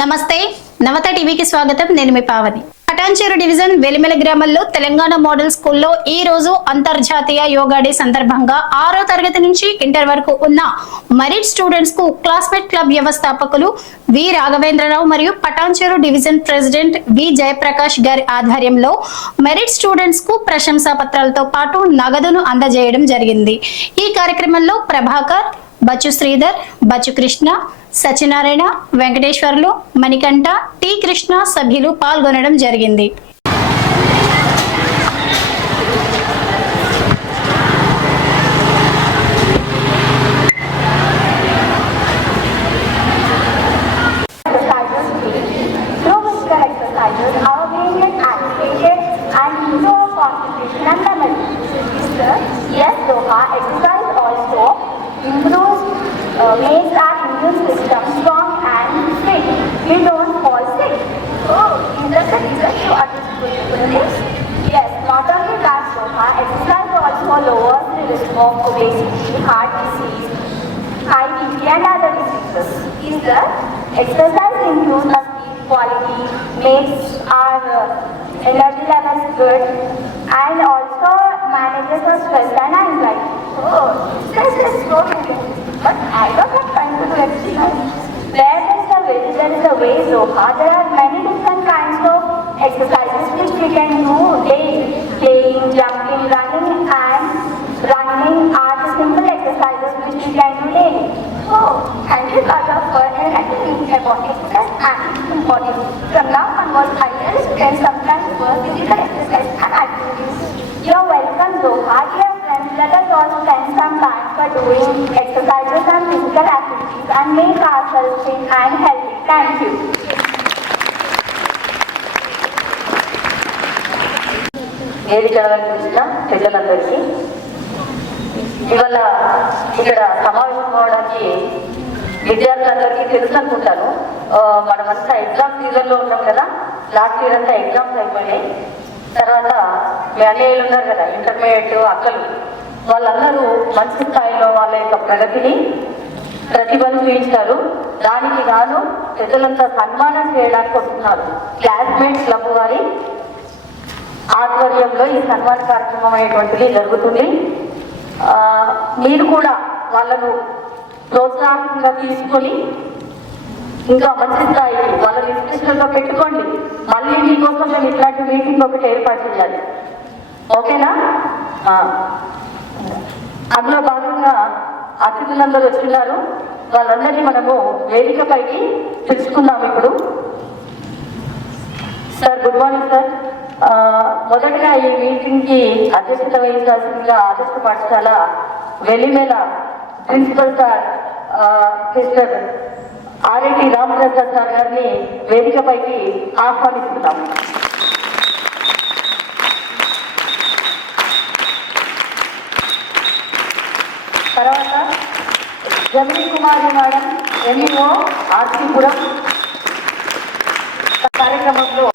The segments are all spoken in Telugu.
నమస్తే నవత టీవీకి స్వాగతం. నేను మీ పావని. పటాన్చేరు డివిజన్ వెలిమెల గ్రామంలో తెలంగాణ మోడల్ స్కూల్లో ఈ రోజు అంతర్జాతీయ యోగా డే సందర్భంగా 6వ తరగతి నుంచి ఇంటర్ వరకు ఉన్న మెరిట్ స్టూడెంట్స్ కు క్లాస్మేట్ క్లబ్ వ్యవస్థాపకులు వి రాఘవేంద్రరావు మరియు పటాన్చేరు డివిజన్ ప్రెసిడెంట్ వి జయప్రకాష్ గారి ఆధ్వర్యంలో మెరిట్ స్టూడెంట్స్ కు ప్రశంసా పత్రాలతో పాటు నగదును అందజేయడం జరిగింది. ఈ కార్యక్రమంలో ప్రభాకర్, బచ్చు శ్రీధర్, బచ్చు కృష్ణ, సత్యనారాయణ, వెంకటేశ్వర్లు, మణికంఠ, టి కృష్ణ సభ్యులు పాల్గొనడం జరిగింది. Makes our immune system strong and fit. We don't fall sick. Oh, is that the reason you are this? Yes, not only that, Soha, exercise also lowers the risk of obesity, heart disease, high BP and other diseases. Is that exercise improves our sleep quality, makes our energy levels good, and also manages our stress and anxiety. Oh, stress is so important. But I don't have time to do exercise. There is a way, Zoha. There are many different kinds of exercises which we can do daily. Playing, jumping, running are the simple exercises which we can do daily. Oh, thank you, Raja, for enlightening me about exercise and its importance. From now onwards, I will spend some time to work physical exercise and activities. You're welcome, Zoha. Dear friends, let us all spend some time for doing exercises and physical activities and make ourselves fit and healthy. Thank you. ప్రజలందరికీ ఇవాళ ఇక్కడ సమావేశం అవడానికి విద్యార్థులందరికీ తెలుసు అనుకుంటాను. మనమంతా ఎగ్జామ్ సీజన్లో ఉన్నాం కదా. లాస్ట్ ఇయర్ అంతా ఎగ్జామ్స్ అయిపోయాయి. తర్వాత మీ అన్నయ్యలు ఉన్నారు కదా, ఇంటర్మీడియట్ అక్కలు, వాళ్ళందరూ మంచి స్థాయిలో వాళ్ళ యొక్క ప్రగతిని ప్రతిభను చూపించారు. దానికి గాను ప్రజలంతా సన్మానం చేయడానికి వస్తున్నారు. క్లాస్మేట్ క్లబ్ వారి ఆధ్వర్యంలో ఈ సన్మాన కార్యక్రమం అనేటువంటిది జరుగుతుంది. మీరు కూడా వాళ్ళను ప్రోత్సాహంగా తీసుకొని ఇంకా మంచి స్థాయికి వాళ్ళని ఇన్స్టిట్యూషన్లో పెట్టుకోండి. మళ్ళీ మీకోసం మేము ఇట్లాంటి మీటింగ్ ఒకటి ఏర్పాటు చేయాలి. ఓకేనా? అందులో భాగంగా అతిథులందరూ వచ్చినారు. వాళ్ళందరినీ మనము వేదికపైకి తెలుసుకుందాం. ఇప్పుడు సార్, గుడ్ మార్నింగ్ సార్. మొదటగా ఈ మీటింగ్కి అధ్యక్షత వహించాల్సిందిగా ఆదర్శ పాఠశాల Velimela principal sir mister ఆర్ఎటి Ramprasad sir గారిని వేదికపైకి ఆహ్వానిస్తున్నాం. తర్వాత జమిని కుమారి మేడం, ఎంఈఓ, ఆర్సీపురం కార్యక్రమంలో.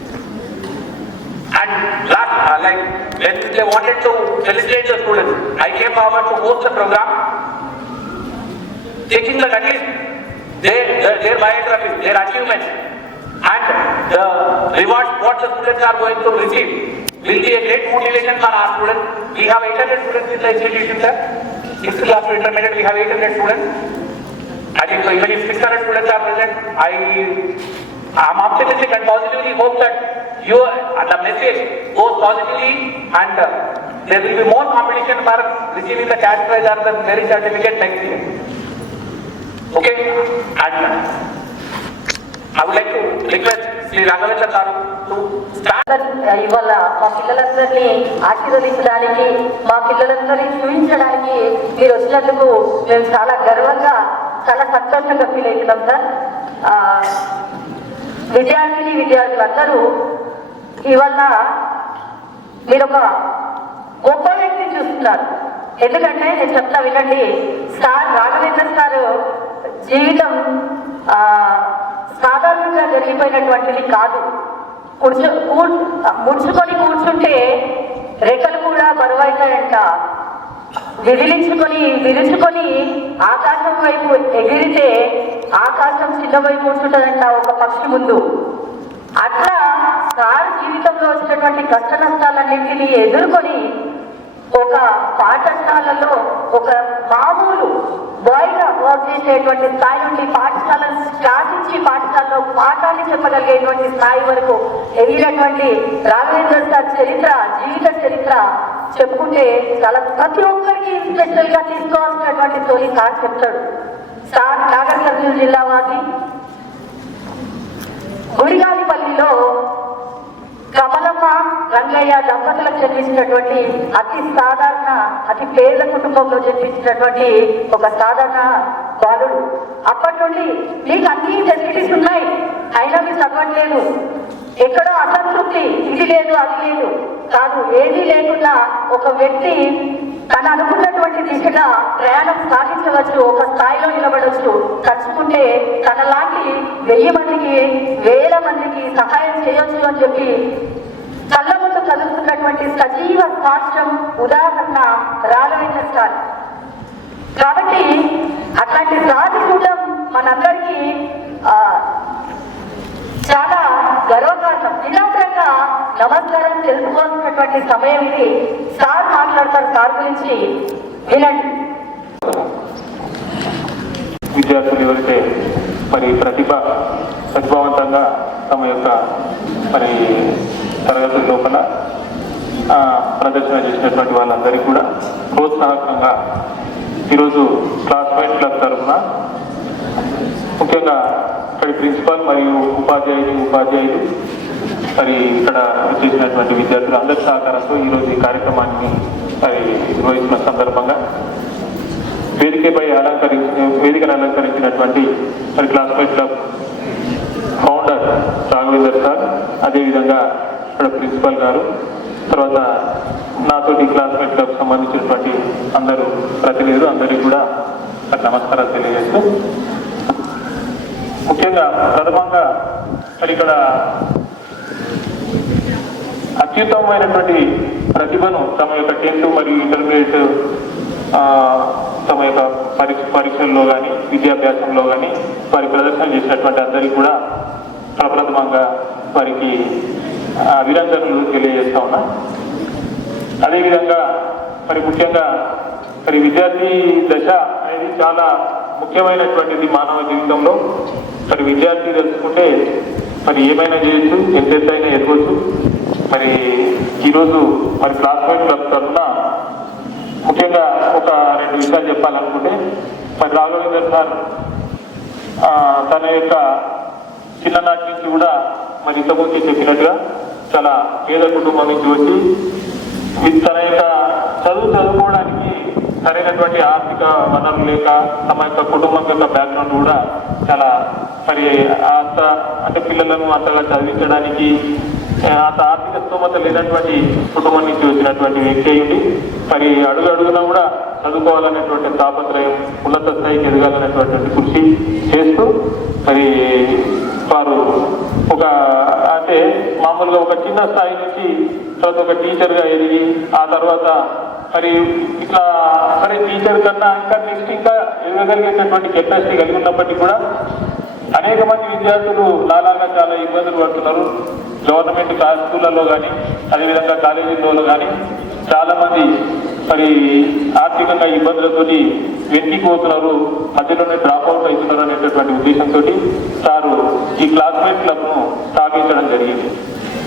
And last, like when they wanted to felicitate the students, I came forward to host the program, taking the at least their biographies, their achievements, and the rewards what the students are going to receive will be a great motivation for our students. We have 800 students in the institution, sir. 6th class to intermediate, we have 800 students. And even if 600 students are present, I am optimistic and positively hope that the message goes positively, and there will be more competition for receiving the cash prize or the merit certificate next year. Okay? And I would like to request Sri Raghavendra sir to start. ఇవాళ మా పిల్లలందరినీ ఆశీర్వదించడానికి, మా పిల్లలందరినీ చూపించడానికి మీరు వచ్చినందుకు మేము చాలా గర్వంగా, చాలా సంతోషంగా ఫీల్ అవుతున్నాం సార్. విద్యార్థులందరూ ఇవాళ మీరు ఒక గొప్ప వ్యక్తిని చూస్తున్నారు. ఎందుకంటే నేను చెప్తా వినండి. సార్ రాఘవేంద్ర సార్ జీవితం సాధారణంగా జరిగిపోయినటువంటిది కాదు. ముడుచుకొని కూర్చుంటే రెక్కలు కూడా బరువైతాయంట. విరుచుకొని ఆకాశం వైపు ఎగిరితే ఆకాశం చిన్నవైపోతుంటదంట ఒక పక్షి ముందు. అట్లా సార్ జీవితంలో వచ్చినటువంటి కష్ట నష్టాలన్నింటినీ ఎదుర్కొని ఒక పాఠశాలలో ఒక మామూలు బాయ్గా వర్క్ చేసేటువంటి స్థాయి నుండి పాఠశాలను శాసించి పాఠశాలలో పాఠాన్ని చెప్పగలిగేటువంటి స్థాయి వరకు ఎదిగినటువంటి రాఘవేంద్ర సార్ చరిత్ర, జీవిత చరిత్ర చెప్పుకుంటే చాలా ప్రతి ఒక్కరికి స్పెషల్ గా తీసుకోవాల్సినటువంటి తొలి సార్ చెప్తాడు. సార్ నాగర్ కర్నూలు జిల్లా వాసి, గుడిగాలిపల్లిలో కమలమ్మ రంగయ్య దంపతులకు జన్మించినటువంటి అతి పేద కుటుంబంలో జన్మించినటువంటి ఒక సాధారణ బాలుడు. అప్పటి నుండి మీకు అన్ని ఫెసిలిటీస్ ఉన్నాయి, అయినా మీరు చదవట్లేదు, ఎక్కడో అసంతృప్తి, ఇది లేదు అది లేదు కాదు, ఏదీ లేకుండా ఒక వ్యక్తి తను అనుకున్నటువంటి దిశగా ప్రయాణం సాగించవచ్చు, ఒక స్థాయిలో నిలబడవచ్చు. తలుచుకుంటే తనలాంటి 1000 మందికి 1000 మందికి సహాయం చేయొచ్చు అని చెప్పి కళ్ళ ముందు కలుగుతున్నటువంటి సజీవ సాక్ష్యం ఉదాహరణ రాఘవేంద్ర సార్. కాబట్టి అట్లాంటి సాధి కూడా మనందరికీ చాలా గర్వకారణం. వినమ్రంగా నమస్కారం తెలుసుకోవాల్సినటువంటి సమయం ఇది. సార్ మాట్లాడతారు, సార్ గురించి వినండి. విద్యార్థులు ఎవరైతే మరి ప్రతిభావంతంగా తమ యొక్క మరి తరగతుల లోపల ప్రదర్శన చేసినటువంటి వాళ్ళందరికీ కూడా ప్రోత్సాహకంగా ఈరోజు క్లాస్మేట్ క్లబ్ తరఫున ముఖ్యంగా ఇక్కడి ప్రిన్సిపల్ మరియు ఉపాధ్యాయులు మరి ఇక్కడ చేసినటువంటి విద్యార్థులు అందరి సహకారంతో ఈరోజు ఈ కార్యక్రమాన్ని మరి నిర్వహిస్తున్న సందర్భంగా వేదికను అలంకరించినటువంటి మరి classmate club founder Raghavender sir, అదేవిధంగా ఇక్కడ ప్రిన్సిపల్ గారు, తర్వాత నాతోటి క్లాస్మేట్ క్లబ్ సంబంధించినటువంటి అందరూ ప్రతినిధులు అందరికీ కూడా నమస్కారాలు తెలియజేస్తూ, ముఖ్యంగా ప్రథమంగా మరి ఇక్కడ అత్యుత్తమమైనటువంటి ప్రతిభను తమ యొక్క 10th మరియు ఇంటర్మీడియట్ తమ యొక్క పరీక్షల్లో కానీ విద్యాభ్యాసంలో కానీ వారి ప్రదర్శన చేసినటువంటి అందరికీ కూడా ప్రప్రథమంగా వారికి అభినందనలు తెలియజేస్తా ఉన్నా. అదేవిధంగా మరి ముఖ్యంగా మరి విద్యార్థి దశ అనేది చాలా ముఖ్యమైనటువంటిది మానవ జీవితంలో. మరి విద్యార్థి తెలుసుకుంటే మరి ఏమైనా చేయొచ్చు, ఎంతైనా ఎదగొచ్చు. మరి ఈరోజు మరి క్లాస్మేట్ క్లబ్ తరఫున ముఖ్యంగా ఒక 2 విషయాలు చెప్పాలనుకుంటే, మరి రాఘవేంద్ర సార్ తన యొక్క చిన్ననాటి నుంచి కూడా మరి ఇంతకుముందు చెప్పినట్టుగా చాలా పేద కుటుంబం నుంచి వచ్చి తన యొక్క చదువుకోవడానికి సరైనటువంటి ఆర్థిక వనరులు లేక తమ యొక్క కుటుంబం యొక్క బ్యాక్గ్రౌండ్ కూడా చాలా మరి అంటే పిల్లలను అంతగా చదివించడానికి అంత ఆర్థిక స్తోమత లేనటువంటి కుటుంబం నుంచి వచ్చినటువంటి వ్యక్తి అయ్యింది. మరి అడుగున కూడా చదువుకోవాలనేటువంటి తాపత్రయం, ఉన్నత స్థాయికి ఎదగాలనేటువంటి కృషి చేస్తూ మరి వారు అంటే మామూలుగా ఒక చిన్న స్థాయి నుంచి తర్వాత ఒక టీచర్గా ఎదిగి ఆ తర్వాత మరి ఇట్లా మరి టీచర్ కన్నా ఇంకా ఎదగలిగేటటువంటి కెపాసిటీ కలిగి ఉన్నప్పటికీ కూడా అనేక మంది విద్యార్థులు నాలాగా చాలా ఇబ్బందులు పడుతున్నారు. గవర్నమెంట్ స్కూళ్ళలో కానీ అదేవిధంగా కాలేజీల్లో కానీ చాలా మంది మరి ఆర్థికంగా ఇబ్బందులతో వెంటిపోతున్నారు, మధ్యలోనే డ్రాప్ అవుట్ అవుతున్నారు అనేటటువంటి ఉద్దేశంతో సారు ఈ క్లాస్మేట్ క్లబ్ను స్థాపించడం జరిగింది.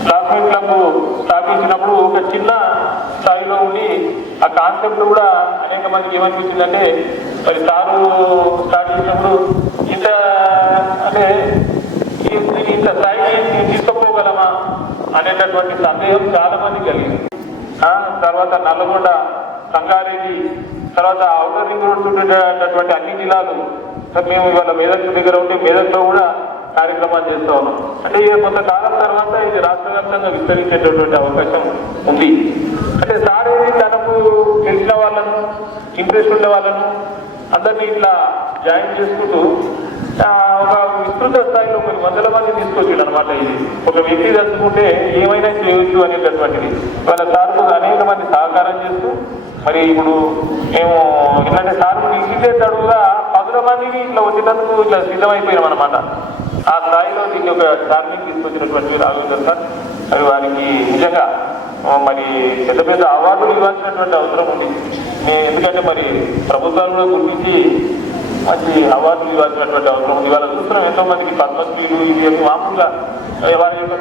క్లాస్మేట్ క్లబ్ స్థాపించినప్పుడు ఒక చిన్న స్థాయిలో ఉండి ఆ కాన్సెప్ట్ కూడా అనేక మందికి ఏమనిపించిందంటే మరి సారు స్టార్ట్ చేసినప్పుడు ఇంత స్థాయికి తీసుకుపోగలమా అనేటటువంటి సందేహం చాలా మంది కలిగింది. తర్వాత నల్లగొండ, సంగారెడ్డి, తర్వాత ఔటర్ రింగ్ రోడ్ చుట్టేటటువంటి అన్ని జిల్లాలు మేము ఇవాళ మెదక్ దగ్గర ఉంటే మెదక్లో కూడా కార్యక్రమాలు చేస్తూ ఉన్నాం. అంటే కొంతకాలం తర్వాత ఇది రాష్ట్ర వ్యాప్తంగా విస్తరించేటటువంటి అవకాశం ఉంది. అంటే సార్ తనకు తెలిసిన వాళ్ళను, ఇంట్రెస్ట్ ఉండే వాళ్ళను అందరినీ ఇట్లా జాయిన్ చేసుకుంటూ ఒక విస్తృత స్థాయిలో కొన్ని 100 మంది తీసుకొచ్చాడు అనమాట. ఇది ఒక వ్యక్తి తెలుసుకుంటే ఏమైనా చేయొచ్చు అనేటటువంటిది. వాళ్ళ సార్కు అనేక మంది సహకారం చేస్తూ మరి ఇప్పుడు మేము ఏంటంటే సార్కు ఇచ్చేటడుగా 10 100 మందికి ఇట్లా వచ్చేటందుకు ఇట్లా సిద్ధమైపోయినాం అనమాట. ఆ స్థాయిలో దీన్ని ఒక ఛాలెంజ్ తీసుకొచ్చినటువంటి రాఘవేంద్ర సార్ మరి వారికి నిజంగా మరి పెద్ద పెద్ద అవార్డులు ఇవ్వాల్సినటువంటి అవసరం ఉంది. ఎందుకంటే మరి ప్రభుత్వాలు కూడా గుర్తించి మంచి అవార్డులు ఇవ్వాల్సినటువంటి అవసరం ఉంది. ఇవాళ చూస్తున్నాం ఎంతో మందికి పద్మశ్రీలు ఇవి మామూలుగా వారి యొక్క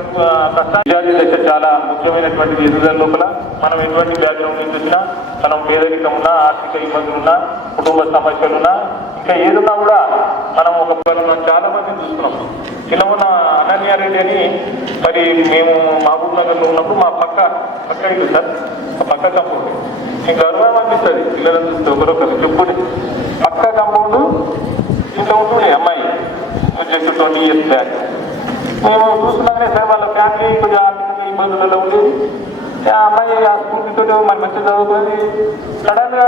కష్టాలు దశ చాలా ముఖ్యమైనటువంటి ఎదుగుదల లోపల మనం ఎటువంటి బ్యాక్గ్రౌండ్ నుంచి వచ్చినా మనం పేదరికం ఉన్నా, ఆర్థిక ఇబ్బందులు ఉన్నా, కుటుంబ సమస్యలున్నా, ఇంకా ఏదున్నా కూడా మనం ఒక చాలా మందిని చూస్తున్నాం. చిన్న ఉన్న అనన్యారెడ్డి అని మరి మేము మహబూబ్ నగర్లో ఉన్నప్పుడు మా పక్క ఇల్లు సార్, పక్క కంపౌండ్ మీకు గర్వం అనిపిస్తుంది. పిల్లలను చూస్తే ఒకరొకరు చెప్పుని పక్క కంపౌండ్ ఇంట్లో ఉంటుంది అమ్మాయి జస్ట్ 20 years బ్యాక్. మేము చూస్తున్నానే సార్ వాళ్ళ ఫ్యామిలీ కొంచెం ఆర్థిక ఇబ్బందులలో ఉంది. ఆ అమ్మాయి ఆ స్కూల్తో మరి మంచిగా చదువుతుంది. సడన్ గా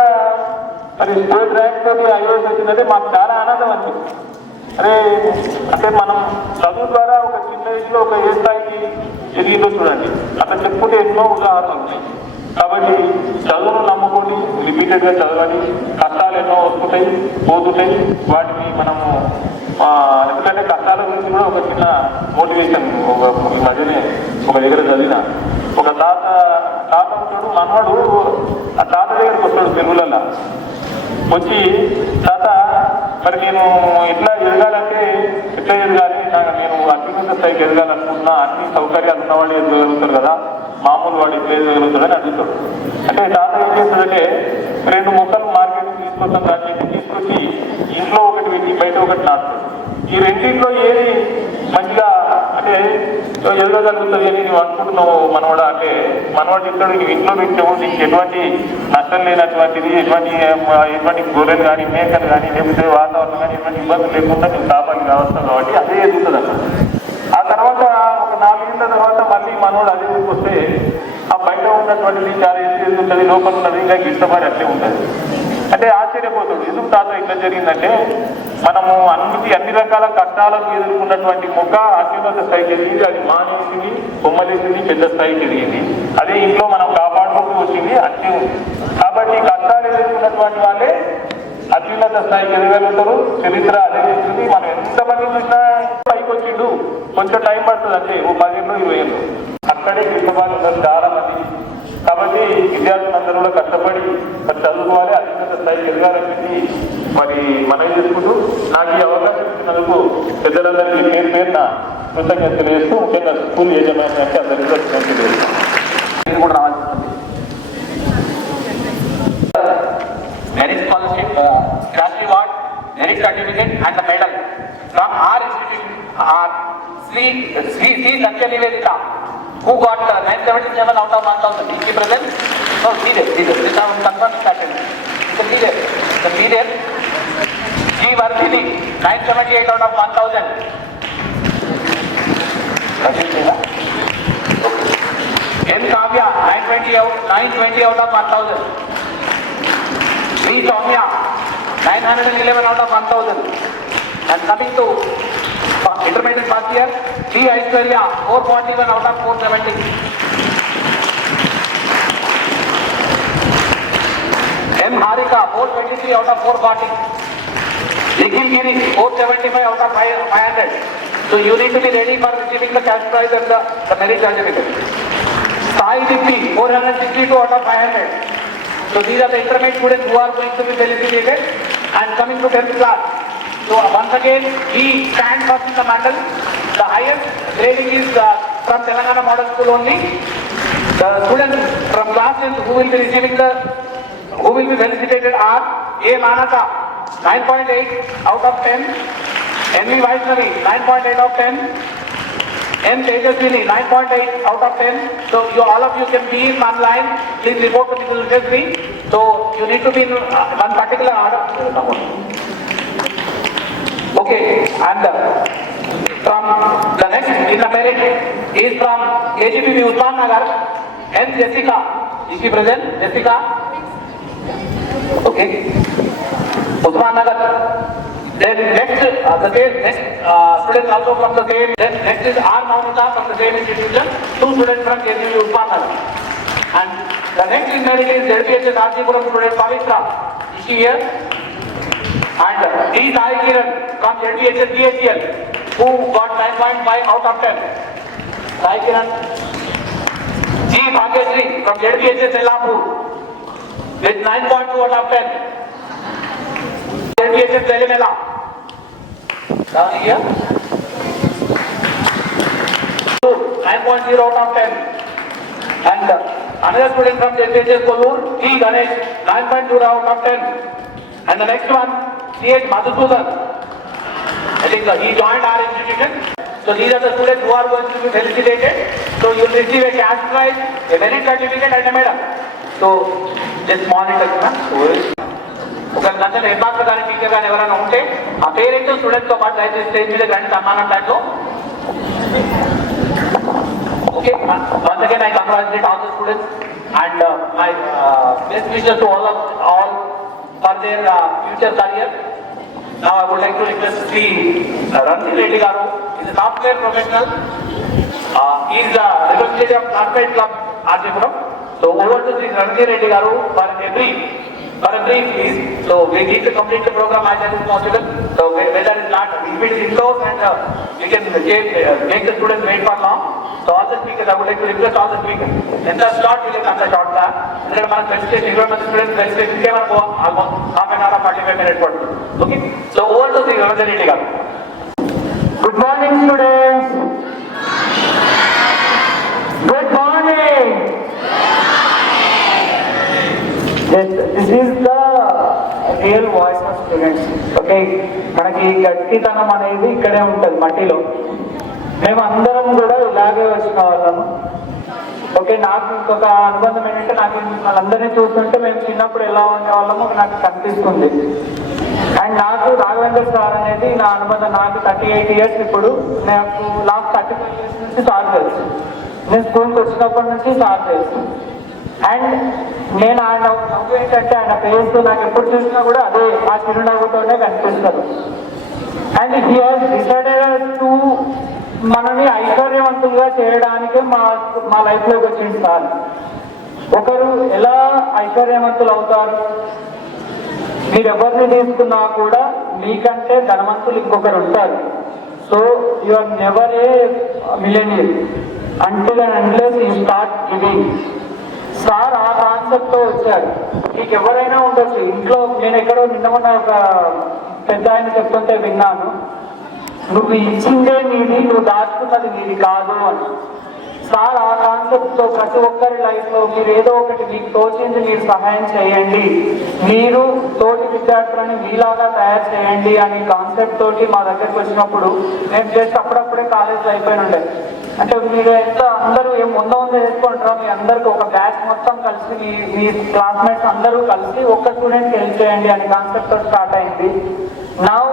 మరి స్టేట్ ర్యాంక్ తోటి ఐఏఎస్ వచ్చిందంటే మాకు చాలా ఆనందం అనిపిస్తుంది. అదే అంటే మనం చదువు ద్వారా ఒక చిన్న ఏజ్లో ఒక ఏ స్థాయికి ఎదిగిందో చూడండి. అట్లా చెప్పుకుంటే ఎన్నో ఉదాహరణలు ఉన్నాయి. కాబట్టి చదువును నమ్ముకొని రిపీటెడ్గా చదవాలి. కష్టాలు ఎన్నో వస్తుంటాయి, పోతుంటాయి. వాటిని మనము ఎందుకంటే కష్టాల గురించి కూడా ఒక చిన్న మోటివేషన్ ఈ మధ్యనే ఒక దగ్గర చదివిన ఒక తాత ఉంటాడు, మనవాడు ఆ తాత దగ్గరికి వస్తాడు తెలుగులలో వచ్చి, తాత మరి నేను ఎట్లా ఎదగాలంటే ఎట్లా ఎదగాలి, నేను అత్యున్నత స్థాయికి ఎదగాలనుకుంటున్నా, అన్ని సౌకర్యాలు ఉన్నవాళ్ళు ఎదగలుగుతారు కదా, మామూలు వాడు ఎట్లా ఎదగలుగుతాడని అడుగుతాడు. అంటే తాత ఏం చేస్తాడంటే 2 మొక్కలు మార్కెట్కి తీసుకొస్తాం కానీ తీసుకొచ్చి ఇంట్లో ఒకటి పెట్టి బయట ఒకటి నాటుతాడు. ఈ రెండింటిలో ఏది మంచిగా అంటే ఎదగలుగుతుంది అని నువ్వు అనుకుంటున్నావు మనవాడ అంటే, మనవాడు చెప్తాడు నీకు ఇంట్లో పెట్టినప్పుడు నీకు ఎటువంటి నష్టం లేనటువంటిది, ఎటువంటి గొర్రెలు కానీ మేకలు కానీ లేకపోతే వాతావరణం కానీ ఎటువంటి ఇబ్బందులు లేకుండా నీకు కాపాలి కావస్తావు కాబట్టి అదే ఎదుగుతుంది అన్నమాట. ఆ తర్వాత ఒక 4 ఏళ్ళ తర్వాత మళ్ళీ మనవాడు అదే వస్తే ఆ బయట ఉన్నటువంటిది చాలా ఎదుగు ఉంటుంది, లోపల ఉన్నది ఇంకా ఇష్టపడి అట్లే ఉంటుంది. అంటే ఆశ్చర్యపోతాడు, ఎందుకు తాత ఇట్లా జరిగిందంటే మనము అన్ని రకాల కష్టాలకు ఎదుర్కొన్నటువంటి మొక్క అత్యున్నత స్థాయికి ఎదిగింది, అది మానేసింది, కొమ్మలేసింది, పెద్ద స్థాయికి ఎదిగింది. అదే ఇంట్లో మనం కాపాడుకుంటూ వచ్చింది అట్లే ఉంది. కాబట్టి కష్టాలు ఎదుర్కొన్నటువంటి వాళ్ళే అత్యున్నత స్థాయికి ఎదగలుగుతారు. చరిత్ర అదే చేస్తుంది. మనం ఎంతమంది చూసినా పైకి వచ్చిండు, కొంచెం టైం పడుతుంది అంటే 10 ఏళ్ళు 20 ఏళ్ళు అక్కడే కృష్ణబాలు ఉన్నారు చాలా మంది. కాబట్టి విద్యార్థులందరూ కూడా కష్టపడి మరి చదువుకోవాలి, అత్యున్నత స్థాయికి ఎదగాలని చెప్పి మరి మనం చేసుకుంటూ నాకు ఈ అవకాశం ఇచ్చినందుకు పెద్దలందరికీ పేరున కృతజ్ఞతలు తెలియజేస్తూ ముఖ్యంగా స్కూల్ యజమాన్యానికి అందరికీ తెలియజేస్తాను కూడా రావాల్సి ఉంటుంది. merit scholarship, cash reward, merit certificate and the medal from our institution are Sri Satya Nivedita, who got 977 out of 1000. Is she present? No, see there. This I will confirm certain. You can see there. The see there. G. Vardhini, 978 out of 1000. N. Kavya, 920 out of 1000. V. Soumya, 911 out of 1000. And coming to intermediate first year, G. Aishwarya, 441 out of 470. M. Harika, 423 out of 440. Nikhil Giri, 475 out of 500. So you need to be ready for receiving the cash prize and the merit certificate. Sai Dipti, 462 out of 500. So these are the intermediate students who are going to be felicitated. And coming to 10th class. So once again, he stands first in the mandal. The highest grading is from Telangana Model School only. The students from class 10 who will be felicitated are A. Manasa, 9.8 out of 10. N.V. Vaishnavi, 9.8 out of 10. N. Tejaswini, 9.8 out of 10. So all of you can be in one line. Please report to Mr. Tejaswini. So you need to be in one particular order. Okay, and from the next in the merit is from KGPB Usman Nagar, N. Jessica. Is she present? Jessica? Okay. Usman Nagar. Then next, students also from the same. Then next is R. Maunita from the same institution. 2 students from KGPB Usman Nagar. And the next in merit is ZPHS Rajipuram student Pavitra. Is she here? And D. Sai Kiran from ZPHS DHL, who got 9.5 out of 10. Sai Kiran. G. Bhagyashree from ZPHS Yellapur with 9.2 out of 10. ZPHS Velimela. Down here. 9.0 out of 10. And another student from ZPHS Kollur, T. Ganesh, 9.2 out of 10. And the next one, C.H. Madhusudan. I think he joined our institution. So these are the students who are going to be felicitated. So you will receive a cash prize, a merit certificate and a medal. So just monitor. ఒక గంటల హెడ్ మాస్టర్ కానీ టీచర్ కానీ ఎవరైనా ఉంటే ఆ పేరెంట్ స్టూడెంట్ తో పాటు అయితే స్టేజ్ మీద రండి సన్మానం దాంట్లో. Okay, once again I congratulate all the students and my best wishes to all for their future career. Now I would like to request Sri Ranjit Reddy Garu. He is a software professional. He is the representative of Corporate Club Arjapuram. So over to Sri Ranjit Reddy Garu for a brief please. So we need to complete the program as soon as possible. So whether it's not, if it is indoors and we can make the students wait for long. So all the speakers, I would like to request all the speakers. In the slot, we can answer short class. And then our presentation, even the students presentation, they will go almost half an hour or 45 minutes. Okay. So over to Sri Ranjit Reddy Garu. Good morning, students. Good morning. Yes, this is the real voice of students. Okay, మనకి గట్టితనం అనేది ఇక్కడే ఉంటుంది మట్టిలో. మేము అందరం కూడా ఇలాగే వచ్చిన వాళ్ళము. ఓకే, నాకు ఇంకొక అనుబంధం ఏంటంటే నాకు వాళ్ళందరినీ చూస్తుంటే మేము చిన్నప్పుడు ఎలా ఉండేవాళ్ళమో నాకు కనిపిస్తుంది. అండ్ నాకు రాఘవేంద్ర సార్ అనేది నా అనుబంధం. నాకు 38 years ఇప్పుడు. నాకు లాస్ట్ 35 years నుంచి సార్ తెలుసు. నేను స్కూల్కి వచ్చినప్పటి నుంచి సార్ తెలుసు. అండ్ నేను ఆయన నవ్వు ఏంటంటే ఆయన ఫేస్ నాకు ఎప్పుడు చూసినా కూడా అదే ఆ చిరునవ్వుతోనే కనిపిస్తారు. And he has decided to మనని ఐశ్వర్యవంతులుగా చేయడానికే మా లైఫ్లోకి వచ్చింది సార్. ఒకరు ఎలా ఐశ్వర్యవంతులు అవుతారు? మీరు ఎవరిని తీసుకున్నా కూడా మీకంటే ధనవంతులు ఇంకొకరు ఉంటారు. So you are never a millionaire until and unless you start giving. Sir ఆ కాన్సెప్ట్ తో వచ్చారు. మీకు ఎవరైనా ఉండొచ్చు ఇంట్లో. నేను ఎక్కడో నిన్న మొన్న ఒక పెద్ద ఆయన చెప్తుంటే విన్నాను, నువ్వు ఇచ్చిందే నీది, నువ్వు దాచుకున్నది నీది కాదు అని. సార్ ఆ కాన్సెప్ట్ తో ప్రతి ఒక్కరి లైఫ్ లో మీరు ఏదో ఒకటి మీకు తోచింది మీరు సహాయం చేయండి, మీరు తోటి విద్యార్థులని మీలాగా తయారు చేయండి అని కాన్సెప్ట్ తోటి మా దగ్గరికి వచ్చినప్పుడు నేను జస్ట్ అప్పుడప్పుడే కాలేజ్ అయిపోయి ఉండే. అంటే మీరు ఎంత అందరూ ఏం ఉందో వేసుకుంటారో మీ అందరికి ఒక బ్యాచ్ మొత్తం కలిసి మీ క్లాస్మేట్స్ అందరూ కలిసి ఒక్క స్టూడెంట్కి హెల్ప్ చేయండి అని కాన్సెప్ట్ తో స్టార్ట్ అయింది. నౌ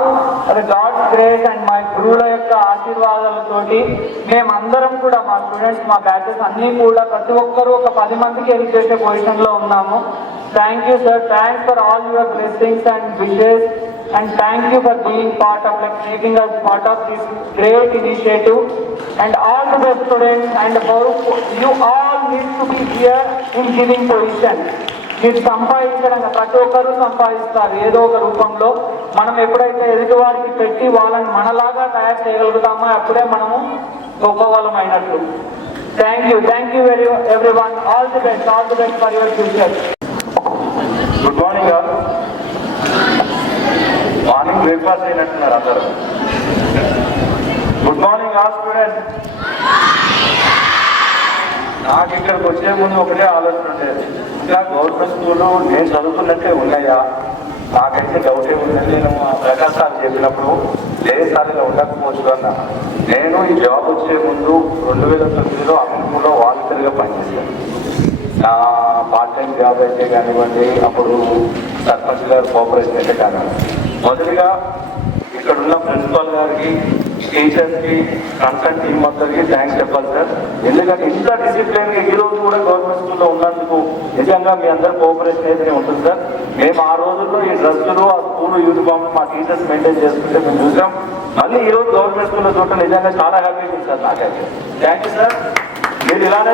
గాడ్స్ గ్రేస్ అండ్ మా గురువుల యొక్క ఆశీర్వాదాలతోటి మేమందరం కూడా మా స్టూడెంట్స్ మా బ్యాచెస్ అన్నీ కూడా ప్రతి ఒక్కరూ ఒక 10 మందికి హెల్ప్ చేసే పొజిషన్ లో ఉన్నాము. Thank you sir. Thanks for all your blessings and wishes and thank you for being part of making us part of this great initiative. And all the best students, and you all need to be here in giving position. మీరు సంపాదించడం ప్రతి ఒక్కరూ సంపాదిస్తారు ఏదో ఒక రూపంలో. మనం ఎప్పుడైతే ఎదుటి వారికి పెట్టి వాళ్ళని మనలాగా తయారు చేయగలుగుతామో అప్పుడే మనము గొప్ప వాళ్ళం అయినట్లు. Thank you very everyone. All the best for your future. Good morning. Morning breakfast అయినట్టున్నారు అందరూ. Good morning all students. నాకు ఇక్కడికి వచ్చే ముందు ఒకటే ఆలోచన ఉండేది, ఇంకా గవర్నమెంట్ స్కూళ్ళు నేను చదువుతున్నట్టే ఉన్నాయా? నాకైతే డౌటే ఉంది. నేను ప్రకాశ్ సార్ చెప్పినప్పుడు లేదు సార్ ఇలా ఉండకపోవచ్చు అన్నా. నేను ఈ జాబ్ వచ్చే ముందు 2009లో అమీన్పూర్లో వాలంటీర్గా పనిచేశాను. నా పార్ట్ టైం జాబ్ అయితే కానివ్వండి, అప్పుడు సర్పంచ్ గారు కోఆపరేషన్ అయితే కానివ్వండి. మొదటిగా ఇక్కడ ఉన్న ప్రిన్సిపల్ గారికి, టీచర్స్కి, కన్సర్న్ టీమ్ అందరికీ థ్యాంక్స్ చెప్పాలి సార్. ఎందుకంటే ఇంత డిసిప్లిన్ ఈ రోజు కూడా గవర్నమెంట్ స్కూల్లో ఉన్నందుకు నిజంగా మీ అందరి కోఆపరేషన్ అయితే ఉంటుంది సార్. మేము ఆ రోజుల్లో ఈ డ్రెస్సులు, ఆ స్కూల్ యూనిఫామ్ మా టీచర్స్ మెయింటైన్ చేసుకుంటే మేము చూసాం. మళ్ళీ ఈ రోజు గవర్నమెంట్ స్కూల్లో చూడటం నిజంగా చాలా హ్యాపీగా ఉంది సార్ నాకైతే. Thank you sir. మీరు ఇలానే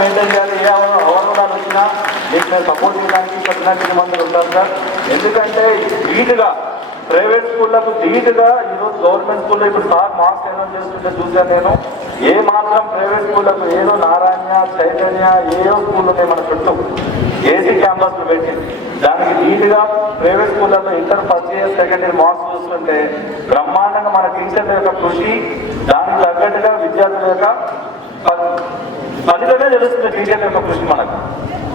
మెయింటైన్ చేయాలి. ఏ అవరోధాలు వచ్చినా మీకు నేను సపోర్ట్ చేయడానికి 14 మంది ఉంటారు సార్. ఎందుకంటే వీలుగా ప్రైవేట్ స్కూళ్ళకు ధీటుగా ఈరోజు గవర్నమెంట్ స్కూల్లో ఇప్పుడు సార్ మాస్క్ అనౌన్స్ చేస్తుంటే చూశాను నేను. ఏ మాత్రం ప్రైవేట్ స్కూళ్ళకు ఏదో నారాయణ, చైతన్య, ఏదో స్కూల్ ఉన్నాయి మన చుట్టూ ఏసీ క్యాంపస్లు పెట్టి దానికి ధీటుగా ప్రైవేట్ స్కూళ్ళలో inter first year second year marks చూస్తుంటే బ్రహ్మాండంగా మన టీచర్ల యొక్క కృషి, దానికి తగ్గట్టుగా విద్యార్థుల యొక్క ఫలితమే తెలుస్తుంది టీచర్ల యొక్క కృషి మనకు.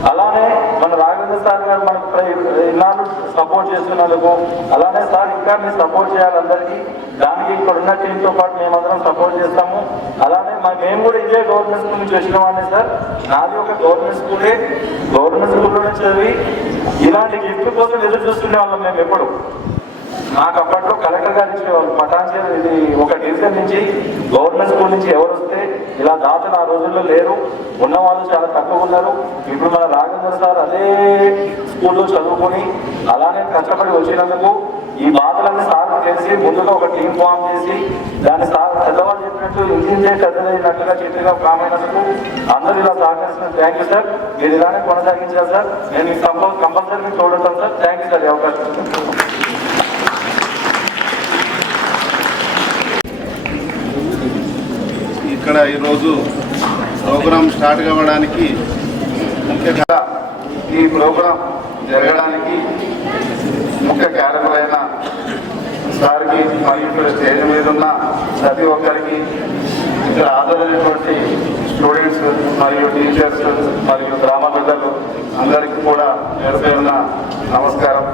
అలానే మన రాఘవేంద్ర సార్ గారు మనకు ఇన్నాళ్ళు సపోర్ట్ చేస్తున్నందుకు, అలానే సార్ ఇంకా మీరు సపోర్ట్ చేయాలి అందరికీ. దానికి ఇక్కడ ఉన్న టీంతో పాటు మేమందరం సపోర్ట్ చేస్తాము. అలానే మేము కూడా ఇదే గవర్నమెంట్ స్కూల్ నుంచి వచ్చిన వాడిని సార్. నాది ఒక గవర్నమెంట్ స్కూలే. గవర్నమెంట్ స్కూల్లోనే చదివి ఇలాంటి గిఫ్ట్ కోసం ఎదురు చూస్తునే వాళ్ళం మేము ఎప్పుడు. నాకు అప్పట్లో కలెక్టర్ గారు ఇచ్చేవాళ్ళు పటాన్చేరు, ఇది ఒక డివిజన్ నుంచి గవర్నమెంట్ స్కూల్ నుంచి ఎవరు వస్తే ఇలా దాతలు ఆ రోజుల్లో లేరు, ఉన్నవాళ్ళు చాలా తక్కువ ఉన్నారు. ఇప్పుడు మన రాఘవేంద్ర సార్ అదే స్కూల్లో చదువుకొని అలానే కష్టపడి వచ్చినందుకు ఈ బాధలన్నీ సార్కు తెలిసి ముందుగా ఒక టీం ఫామ్ చేసి దాన్ని సార్ పెద్దవాళ్ళు చెప్పినట్టు ఇంటించే పెద్దదైనట్టుగా చిట్టుగా కామైనందుకు అందరూ ఇలా సహకరిస్తున్నారు. Thank you sir. మీరు ఇలానే కొనసాగించారు సార్. నేను మీకు కంపల్సరీ మీకు చూడటం సార్. థ్యాంక్ యూ సార్ ఈ అవకాశం. ఇక్కడ ఈరోజు ప్రోగ్రాం స్టార్ట్ కావడానికి ముఖ్యంగా ఈ ప్రోగ్రాం జరగడానికి ముఖ్య కారణమైన సార్కి మరియు ఇక్కడ స్టేజ్ మీద ఉన్న ప్రతి ఒక్కరికి, ఇక్కడ హాజరైనటువంటి స్టూడెంట్స్ మరియు టీచర్స్ మరియు గ్రామ పెద్దలు అందరికీ కూడా పేరు పేరున నమస్కారం.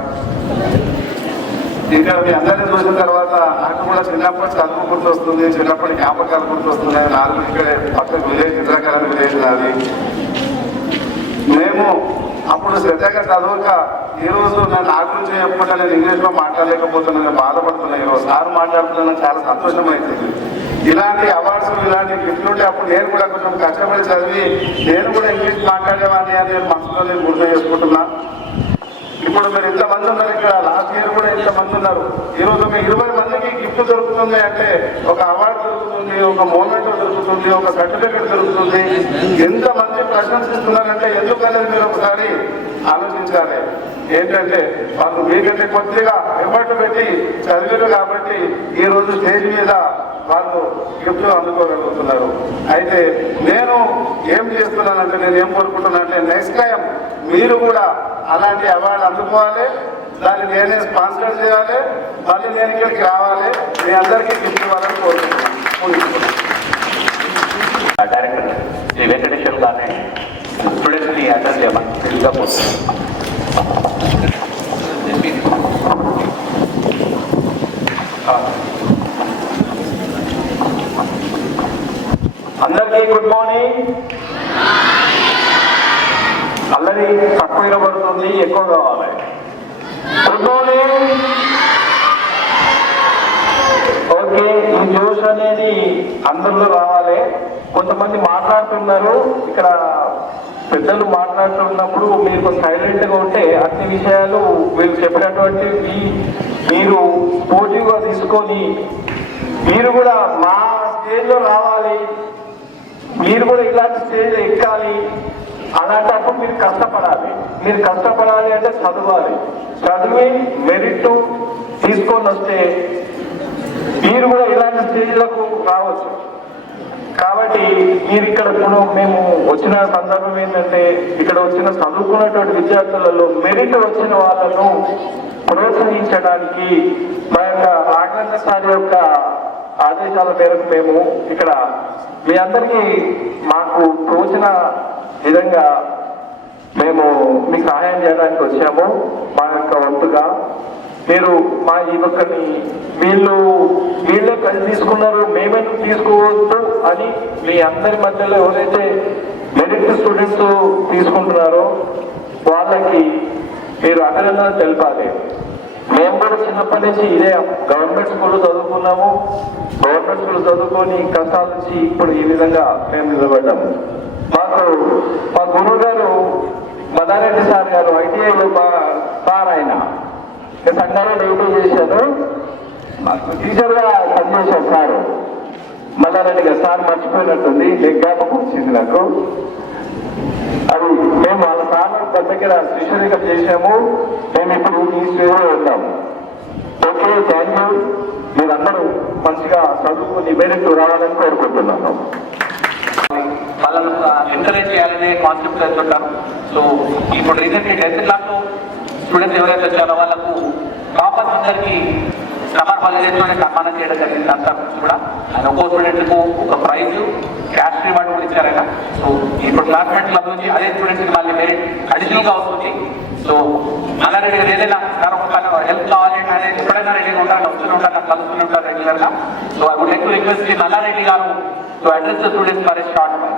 ఇంకా మీ అందరినీ చూసిన తర్వాత నాకు కూడా చిన్నప్పటి చదువు గుర్తొస్తుంది, చిన్నప్పటి జ్ఞాపకాలు గుర్తొస్తున్నాయి. నాకు ఇక్కడే పక్కన విలేజ్, ఇంద్రకరణ విలేజ్ నాది. మేము అప్పుడు శ్రద్ధగా చదవక ఈరోజు నా గురించి చెప్పుకుంటా నేను ఇంగ్లీష్లో మాట్లాడలేకపోతున్నాను, బాధపడుతున్నాను. ఈరోజు సార్ మాట్లాడుతున్నా చాలా సంతోషం అవుతుంది. ఇలాంటి అవార్డ్స్, ఇలాంటి గిఫ్ట్లు ఉంటే అప్పుడు నేను కూడా కొంచెం కష్టపడి చదివి నేను కూడా ఇంగ్లీష్ మాట్లాడేవాడిని అని నేను మనసులో నేను గుర్తు చేసుకుంటున్నా. ఇప్పుడు మీరు ఇంతమంది ఉన్నారు ఇక్కడ, లాస్ట్ ఇయర్ కూడా ఇంతమంది ఉన్నారు. ఈరోజు మీ 20 మందికి గిఫ్ట్ దొరుకుతుంది అంటే ఒక అవార్డు దొరుకుతుంది, ఒక మోమెంట్ దొరుకుతుంది, ఒక సర్టిఫికెట్ దొరుకుతుంది. ఎంతమంది ప్రశంసిస్తున్నారంటే ఎందుకనేది మీరు ఒకసారి ఆలోచించాలి. ఏంటంటే వాళ్ళు మీకంటే కొద్దిగా ఎఫర్ట్ పెట్టి చదివారు కాబట్టి ఈరోజు స్టేజ్ మీద వాళ్ళు గిఫ్ట్ అందుకోగలుగుతున్నారు. అయితే నేను ఏం చేస్తున్నానంటే, నేను ఏం కోరుకుంటున్నానంటే నెక్స్ట్ టైం మీరు కూడా అలాంటి అవార్డు అందుకోవాలి, దాన్ని నేనే స్పాన్సర్ చేయాలి, మళ్ళీ నేను ఇక్కడికి రావాలి, మీ అందరికీ గిఫ్ట్ ఇవ్వాలని కోరుకుంటున్నాను. డైరెక్టర్ శ్రీ వెంకటేశ్వర గారిని స్టూడెంట్స్ని అడ్రస్ చేయమని తెలుగుగా కోరుతున్నాను. అందరికీ గుడ్ మార్నింగ్. అల్లరి తక్కువ వినబడుతుంది, ఎక్కువ కావాలి. Good morning. ఓకే, ఈ జోష్ అనేది అందరిలో రావాలి. కొంతమంది మాట్లాడుతున్నారు, ఇక్కడ పెద్దలు మాట్లాడుతున్నప్పుడు మీరు కొంచెం సైలెంట్గా ఉంటే అన్ని విషయాలు వీళ్ళు చెప్పినటువంటి మీరు పోటీగా తీసుకొని మీరు కూడా మా స్టేజ్లో రావాలి, మీరు కూడా ఇలాంటి స్టేజ్ ఎక్కాలి. అలాంటప్పుడు మీరు కష్టపడాలి. మీరు కష్టపడాలి అంటే చదవాలి. చదివి మెరిట్ తీసుకొని వస్తే మీరు కూడా ఇలాంటి స్టేజ్లకు రావచ్చు. కాబట్టి మీరు ఇక్కడ ఇప్పుడు మేము వచ్చిన సందర్భం ఏంటంటే, ఇక్కడ వచ్చిన చదువుకున్నటువంటి విద్యార్థులలో మెరిట్ వచ్చిన వాళ్ళను ప్రోత్సహించడానికి మా యొక్క రాఘవేంద్ర సార్ యొక్క ఆదేశాల మేరకు మేము ఇక్కడ మీ అందరికీ మాకు తోచిన విధంగా మేము మీకు సహాయం చేయడానికి వచ్చాము. మా యొక్క వంతుగా మీరు మా ఈ ఒక్కరిని వీళ్ళే కలిసి తీసుకున్నారు, మేమెందుకు తీసుకోవద్దు అని మీ అందరి మధ్యలో ఎవరైతే మెరిట్ స్టూడెంట్స్ తీసుకుంటున్నారో వాళ్ళకి మీరు అభినందన తెలపాలి. మేము కూడా చిన్నప్పటి నుంచి ఇదే గవర్నమెంట్ స్కూల్లో చదువుకున్నాము. గవర్నమెంట్ స్కూల్ చదువుకొని కష్టాల నుంచి ఇప్పుడు ఈ విధంగా మేము నిలబడ్డాము. మా గురువు గారు మదారెడ్డి సార్ గారు ఐటీఐలో సార్, ఆయన సంగారెడ్డి ఐటీ చేశారు, టీచర్గా పనిచేశారు సార్. మల్లారెడ్డి గారు సార్ మర్చిపోయినట్టుంది, జ్ఞాపకం వచ్చింది నాకు. అది మేము వాళ్ళ సార్ దగ్గర శిష్యుడిగా చేశాము. మేము ఇప్పుడు ఈ స్టేజ్లో ఉన్నాము. Okay, thank you. మీరందరూ మంచిగా చదువుకుని మెరిట్ రావాలని కోరుకుంటున్నాను. వాళ్ళను ఎంకరేజ్ చేయాలనే కాన్సెప్ట్ వెళ్తుంటారు. సో ఇప్పుడు రీసెంట్లీ 10th క్లాస్లో స్టూడెంట్స్ ఎవరైతే వచ్చారో వాళ్ళకు టాపర్స్ అందరికీ సమ్మర్ హాలిడేస్లోనే సన్మానం చేయడం జరిగింది. అంతా కూడా ఆయన ఒక్కో స్టూడెంట్కు ఒక ప్రైజ్ క్యాష్ రివార్డ్ కూడా ఇచ్చారైనా. సో ఇప్పుడు క్లాస్మేట్ క్లబ్ నుంచి అదే స్టూడెంట్స్కి మళ్ళీ మెరిట్ అడిషనల్గా అవుతుంది. సో నల్లారెడ్డి గారు ఏదైనా హెల్ప్ కావాలి అనేది ఎప్పుడైనా రెడీగా ఉంటారు, వస్తూనే ఉంటారు, నాకు కలుస్తూనే ఉంటారు రెగ్యులర్గా. So I would like to request Nallareddy garu to address the students for a short while.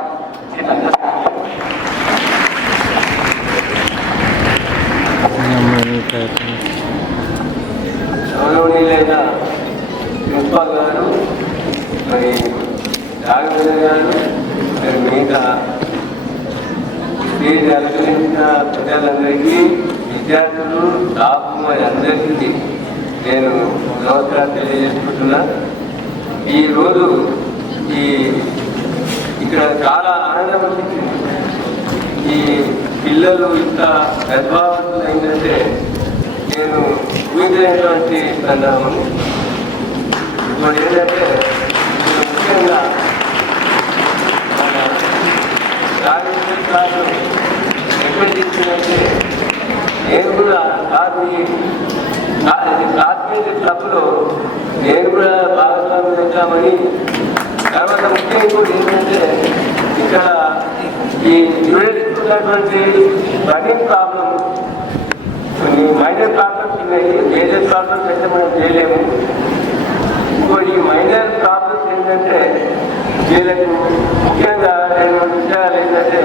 గౌరవనీయులైన ప్రిన్సిపాల్ గారు, మరి రాఘవేంద్ర గారు, మరి మిగతా స్టేజ్ అలంకరించిన ప్రజలందరికీ, విద్యార్థులు, స్టాఫ్ మరి అందరికీ నేను నమస్కారం తెలియజేసుకుంటున్నా. ఈరోజు ఇక్కడ చాలా ఆనందం అనిపించింది. ఈ పిల్లలు ఇంత ప్రతిభావంతులు అయిందంటే నేను ఊహించినటువంటి సందర్భం. ఇప్పుడు ఏంటంటే ముఖ్యంగా మన రాజకీయాలు ఎక్కడ తీసుకుంటే నేను కూడా క్లాస్మేట్ క్లబ్లో నేను కూడా భాగస్వామ్యం చేద్దామని. తర్వాత ముఖ్యంగా ఇంకోటి ఏంటంటే ఇక్కడ ఈ స్టూడెంట్స్ ఉన్నటువంటి రన్నింగ్ ప్రాబ్లం, కొన్ని మైనర్ ప్రాబ్లమ్స్ ఉన్నాయి. మేజర్ ప్రాబ్లమ్స్ అయితే మనం చేయలేము. ఇంకోటి మైనర్ ప్రాబ్లమ్స్ ఏంటంటే వీళ్ళకు ముఖ్యంగా 2 విషయాలు ఏంటంటే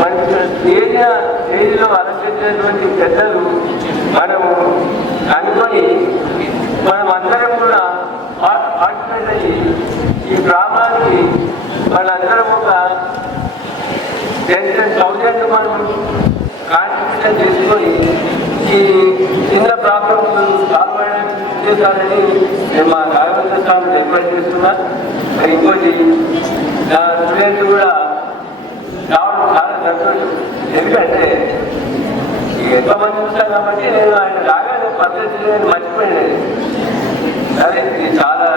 మనకి స్టేజ్లో అలంకరించినటువంటి పెద్దలు మనము అనుకొని మనం అందరం కూడా పార్టిసిపేట్ అయ్యి ఈ గ్రామానికి వాళ్ళందరం ఒక 10,000 మనం కాంట్రిబ్యూషన్ చేసుకొని ఈ చిన్న ప్రాబ్లమ్స్ సాల్వ్ చేశారని నేను మా రాఘవేంద్ర స్వామిని రిక్వెస్ట్ చేస్తున్నా. ఇంకోటి నా స్టూడెంట్స్ కూడా రావడం చాలా సంతోషం. ఎందుకంటే ఎంతోమంది చూస్తాను కాబట్టి నేను ఆయన రాగానే పద్ధతి మర్చిపోయినది. అదే ఇది చాలా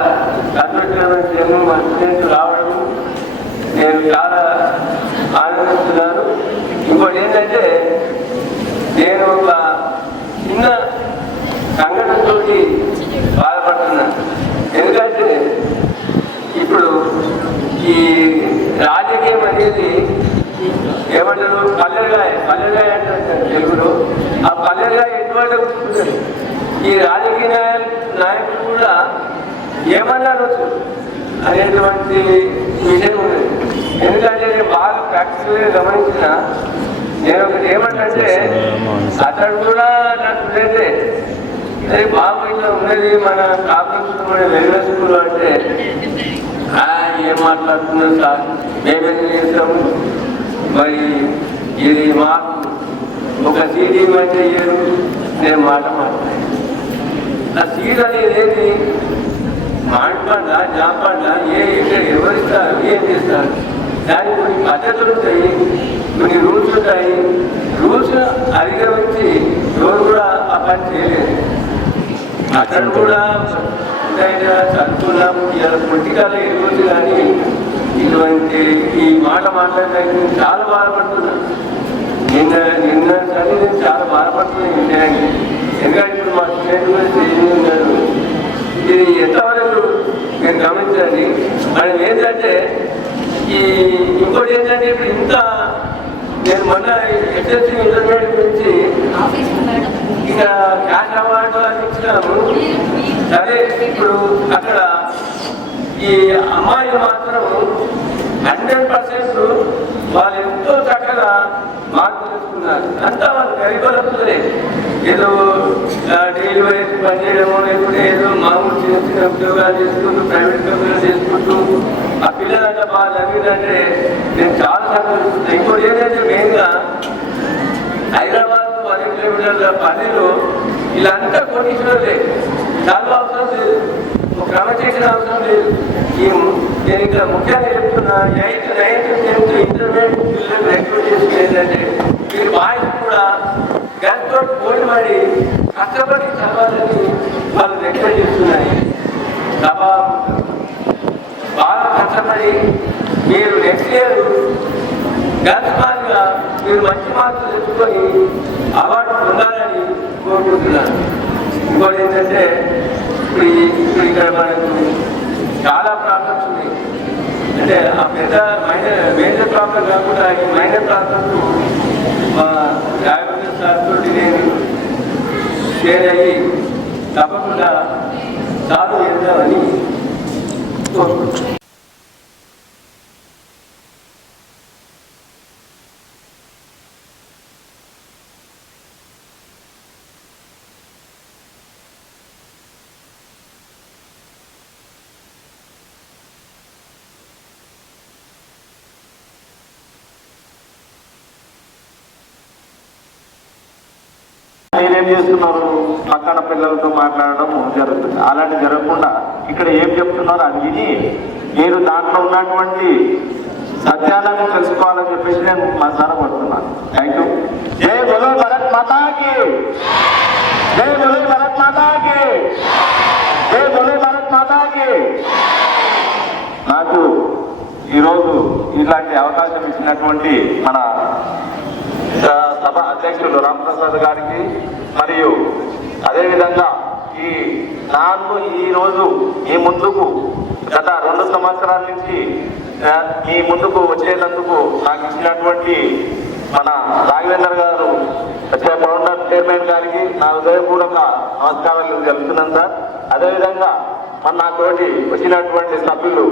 సంతోషకరమైన విషయం. మా స్టూడెంట్స్ రావడం నేను చాలా ఆనందిస్తున్నాను. ఇంకోటి ఏంటంటే నేను ఒక చిన్న సంఘటనతో బాధపడుతున్నాను. ఎందుకంటే ఇప్పుడు ఈ రాజకీయం అనేది ఏమంటారు, పల్లెగాయ అంటారు తెలుగులో. ఆ పల్లెగాయ ఎటువంటి ఉంటుంది. ఈ రాజకీయ నాయకులు కూడా ఏమన్నా అనొచ్చు అనేటువంటి విషయం ఉంది. ఎందుకంటే నేను బాగా ప్రాక్టికల్గా గమనించిన నేను ఒకటి ఏమంటే అతడు కూడా నా స్టూడెంటే. అదే బాబు ఇట్లా ఉన్నది మన కాకుండా మన వెలుగు స్కూల్ అంటే ఏం మాట్లాడుతున్నారు సార్, మేమేం చేస్తాము, మరి ఇది మాకు ఒక సీడీ మధ్య ఇయ్యరు, నేను మాట మాట్లాడాను. ఆ సీడ్ అనేది ఏంటి, మాట్లాడ జాపాడ ఎక్కడ ఎవరిస్తారు, ఏం చేస్తారు, దానికి కొన్ని పద్ధతులు ఉంటాయి, కొన్ని రూల్స్ ఉంటాయి. రూల్స్ అధిగమించి ఎవరు కూడా ఆ పని చేయలేదు. అక్కడ కూడా చదువుకున్నాం. ఇలా పొలిటికల్ ఎదుగుతుంది కానీ ఇటువంటి ఈ మాట మాట్లాడడానికి చాలా బాధపడుతున్నాను. నిన్న సరే నేను చాలా బాధపడుతున్నాను విషయాన్ని. ఎందుకంటే ఇప్పుడు మా స్టూడెంట్ గురించి ఉన్నారు. ఇది ఎంతవరకు మీరు గమనించండి. మనం ఏంటంటే ఇంకోటి ఏంటంటే ఇప్పుడు ఇంత నేను మొన్న ఎస్ఎస్సీ ఇంటర్మీడియట్ గురించి ఇక క్యాష్ అవార్డు అని ఇచ్చినాము. సరే ఇప్పుడు అక్కడ ఈ అమ్మాయిలు మాత్రం 100% వాళ్ళు ఎంతో చక్కగా మార్కులు తీసుకున్నారు. అంతా వాళ్ళు గరిబలే, ఏదో డైలీ వైజ్ పనిచేయడము, లేకపోతే ఏదో మామూలు చిన్న చిన్న ఉద్యోగాలు చేసుకుంటూ ప్రైవేట్ కంపెనీలు చేసుకుంటూ ఆ పిల్లలంతా బాగా చదివిందంటే నేను చాలా సంతోషిస్తున్నాను. ఇంకోటి ఏంటంటే మెయిన్గా హైదరాబాద్ 10 కిలోమీటర్ల పనిలో వీళ్ళంతా కోటీశ్వరులే. చదువు అవసరం లేదు, ఒక క్రమశిక్షణ అవసరం లేదు. నేను ఇక్కడ ముఖ్యంగా చెప్తున్నా 8th, 9th, 10th ఇంటర్మీడియట్ పిల్లలు రిక్రూట్ చేసుకుని ఏంటంటే మీరు బాయ్స్ కూడా గంటతో పోటీ పడి కష్టపడి చదవాలని వాళ్ళు వ్యక్తం చేస్తున్నాయి. బాగా కష్టపడి మీరు నెక్స్ట్ ఇయర్ గర్ల్స్ మార్క్గా మీరు మంచి మార్కులు తెచ్చుకొని అవార్డు పొందాలని కోరుకుంటున్నాను. ఇంకోటి ఏంటంటే ఇప్పుడు ఇక్కడ మనకు చాలా ప్రాబ్లమ్స్ ఉన్నాయి. అంటే ఆ పెద్ద మేజర్ ప్రాబ్లం కాకుండా ఈ మైనర్ ప్రాబ్లమ్స్ మా డయాబెటీస్ సార్తో నేను షేర్ అయ్యి తప్పకుండా సాల్వ్ చేద్దామని కోరుకుంటున్నాను. మీరేం చేస్తున్నారు? పక్కన పిల్లలతో మాట్లాడడం జరుగుతుంది. అలాంటి జరగకుండా ఇక్కడ ఏం చెప్తున్నారో అది విని మీరు దాంట్లో ఉన్నటువంటి సత్యాలను తెలుసుకోవాలని చెప్పేసి నేను మాట్లాడబడుతున్నాను. Thank you. జై బోలో భారత్ మాతాకి, జై బోలో భారత్ మాతాకి, జై బోలో భారత్ మాతాకి. నాకు ఈరోజు ఇలాంటి అవకాశం ఇచ్చినటువంటి మన సభ అధ్యక్షులు రామప్రసాద్ గారికి మరియు అదేవిధంగా ఈ రోజు ఈ ముందుకు గత 2 సంవత్సరాల నుంచి ఈ ముందుకు వచ్చేందుకు నాకు ఇచ్చినటువంటి మన రాఘవేందర్ గారు ఫౌండర్ చైర్మన్ గారికి నా హృదయపూర్వక నమస్కారాలు తెలుపుతున్నాను సార్. అదేవిధంగా మన నాతోటి వచ్చినటువంటి సభ్యులు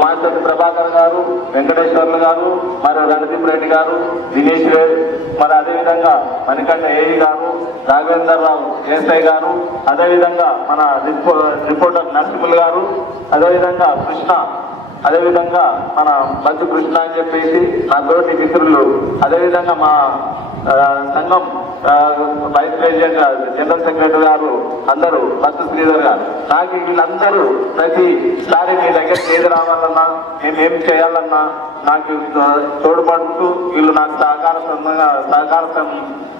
మాస్టర్ ప్రభాకర్ గారు, వెంకటేశ్వర్లు గారు, మరి రణదీప్ రెడ్డి గారు, దినేష్ రెడ్డి, మరి అదేవిధంగా మణికంఠ ఏవి గారు, రాఘవేందర్ రావు ఏఎస్ఐ గారు, అదేవిధంగా మన రిపోర్టర్ నరసింహులు గారు, అదేవిధంగా కృష్ణ, అదేవిధంగా మన బద్దు కృష్ణ అని చెప్పేసి నా తోటి మిత్రులు, అదేవిధంగా మా సంఘం వైస్ ప్రెసిడెంట్ జనరల్ సెక్రటరీ గారు అందరూ బస్సు శ్రీధర్ గారు. నాకు వీళ్ళందరూ ప్రతిసారి మీ దగ్గర ఏది రావాలన్నా మేమేం చేయాలన్నా నాకు తోడ్పడుతూ వీళ్ళు నాకు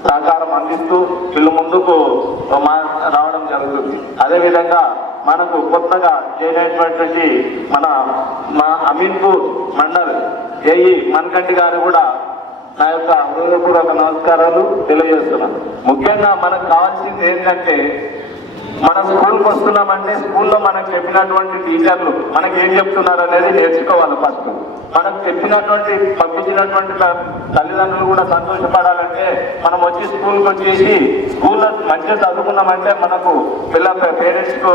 సహకారం అందిస్తూ వీళ్ళు ముందుకు రావడం జరుగుతుంది. అదేవిధంగా మనకు కొత్తగా చేరినటువంటి మా అమీన్పూర్ మండల్ ఏఈ మన్కంటి గారు కూడా నా యొక్క హృదయపూర్వక నమస్కారాలు తెలియజేస్తున్నాను. ముఖ్యంగా మనకు కావాల్సింది ఏంటంటే మనం స్కూల్కి వస్తున్నామంటే స్కూల్లో మనకు చెప్పినటువంటి టీచర్లు మనకి ఏం చెప్తున్నారు అనేది నేర్చుకోవాలి. ఫస్ట్ మనకు చెప్పినటువంటి పంపించినటువంటి తల్లిదండ్రులు కూడా సంతోషపడాలంటే మనం వచ్చి స్కూల్కి వచ్చేసి స్కూల్లో మంచిగా చదువుకున్నామంటే మనకు పేరెంట్స్కు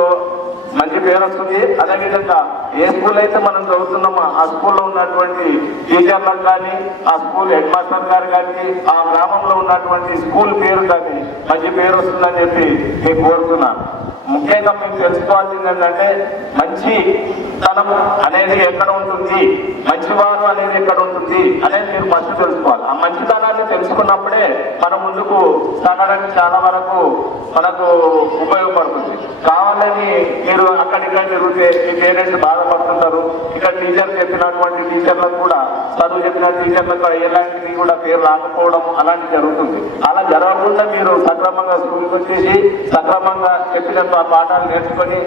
మంచి పేరు వస్తుంది. అదేవిధంగా ఏ స్కూల్ అయితే మనం చదువుతున్నామో ఆ స్కూల్లో ఉన్నటువంటి టీచర్లకు కానీ, ఆ స్కూల్ హెడ్ మాస్టర్ గారు కానీ, ఆ గ్రామంలో ఉన్నటువంటి స్కూల్ పేరు కానీ మంచి పేరు వస్తుందని చెప్పి నేను కోరుతున్నాను. ముఖ్యంగా మేము తెలుసుకోవాల్సింది ఏంటంటే మంచితనం అనేది ఎక్కడ ఉంటుంది, మంచివారు అనేది ఎక్కడ ఉంటుంది అనేది మీరు ఫస్ట్ తెలుసుకోవాలి. ఆ మంచితనాన్ని తెలుసుకున్నప్పుడే మనం ముందుకు సాగడానికి చాలా వరకు మనకు ఉపయోగపడుతుంది. కావాలని మీరు అక్కడిక్కడ తిరిగితే మీ పేరెంట్స్ బాధపడుతుంటారు. ఇక్కడ టీచర్ చెప్పినటువంటి టీచర్లకు కూడా చదువు చెప్పిన టీచర్లకు ఎలాంటివి కూడా పేరు రాకపోవడం అలాంటి జరుగుతుంది. అలా జరగకుండా మీరు సక్రమంగా స్కూల్కి వచ్చేసి సక్రమంగా చెప్పిన పాఠాలు నేర్చుకొని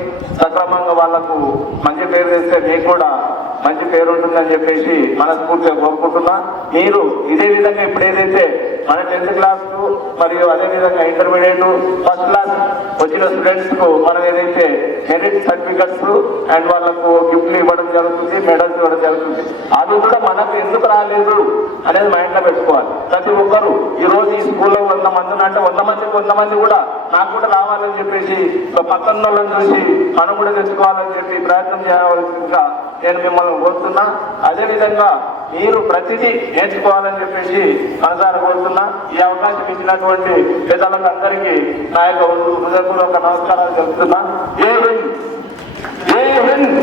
సక్రమంగా వాళ్ళకు మంచి పేరు తెస్తే మీకు కూడా మంచి పేరు ఉంటుందని చెప్పేసి మనస్ఫూర్తిగా కోరుకుంటున్నా. మీరు ఇదే విధంగా ఇప్పుడు ఏదైతే మన 10th క్లాస్ మరియు అదేవిధంగా ఇంటర్మీడియట్ ఫస్ట్ క్లాస్ వచ్చిన స్టూడెంట్స్ కు మనం ఏదైతే మెరిట్ సర్టిఫికెట్స్ అండ్ వాళ్ళకు గిఫ్ట్లు ఇవ్వడం జరుగుతుంది, మెడల్స్ ఇవ్వడం జరుగుతుంది. అది కూడా మనకు ఎందుకు రాలేదు అనేది మైండ్ లో పెట్టుకోవాలి. ప్రతి ఒక్కరు ఈ రోజు ఈ స్కూల్లో 100 మంది అంటే 100 మంది కూడా నాకు కూడా రావాలని చెప్పేసి పక్కన వాళ్ళని చూసి మనం కూడా తెచ్చుకోవాలని చెప్పి ప్రయత్నం చేయవలసిందిగా నేను మిమ్మల్ని కోరుతున్నా. అదేవిధంగా మీరు ప్రతిదీ నేర్చుకోవాలని చెప్పేసి మనసారా కోరుతున్నా. ఈ అవకాశం ఇచ్చినటువంటి పెద్దలకు అందరికీ నా యొక్క హృదయపూర్వక నమస్కారాలు చెప్తున్నా. జై హింద్, జై హింద్,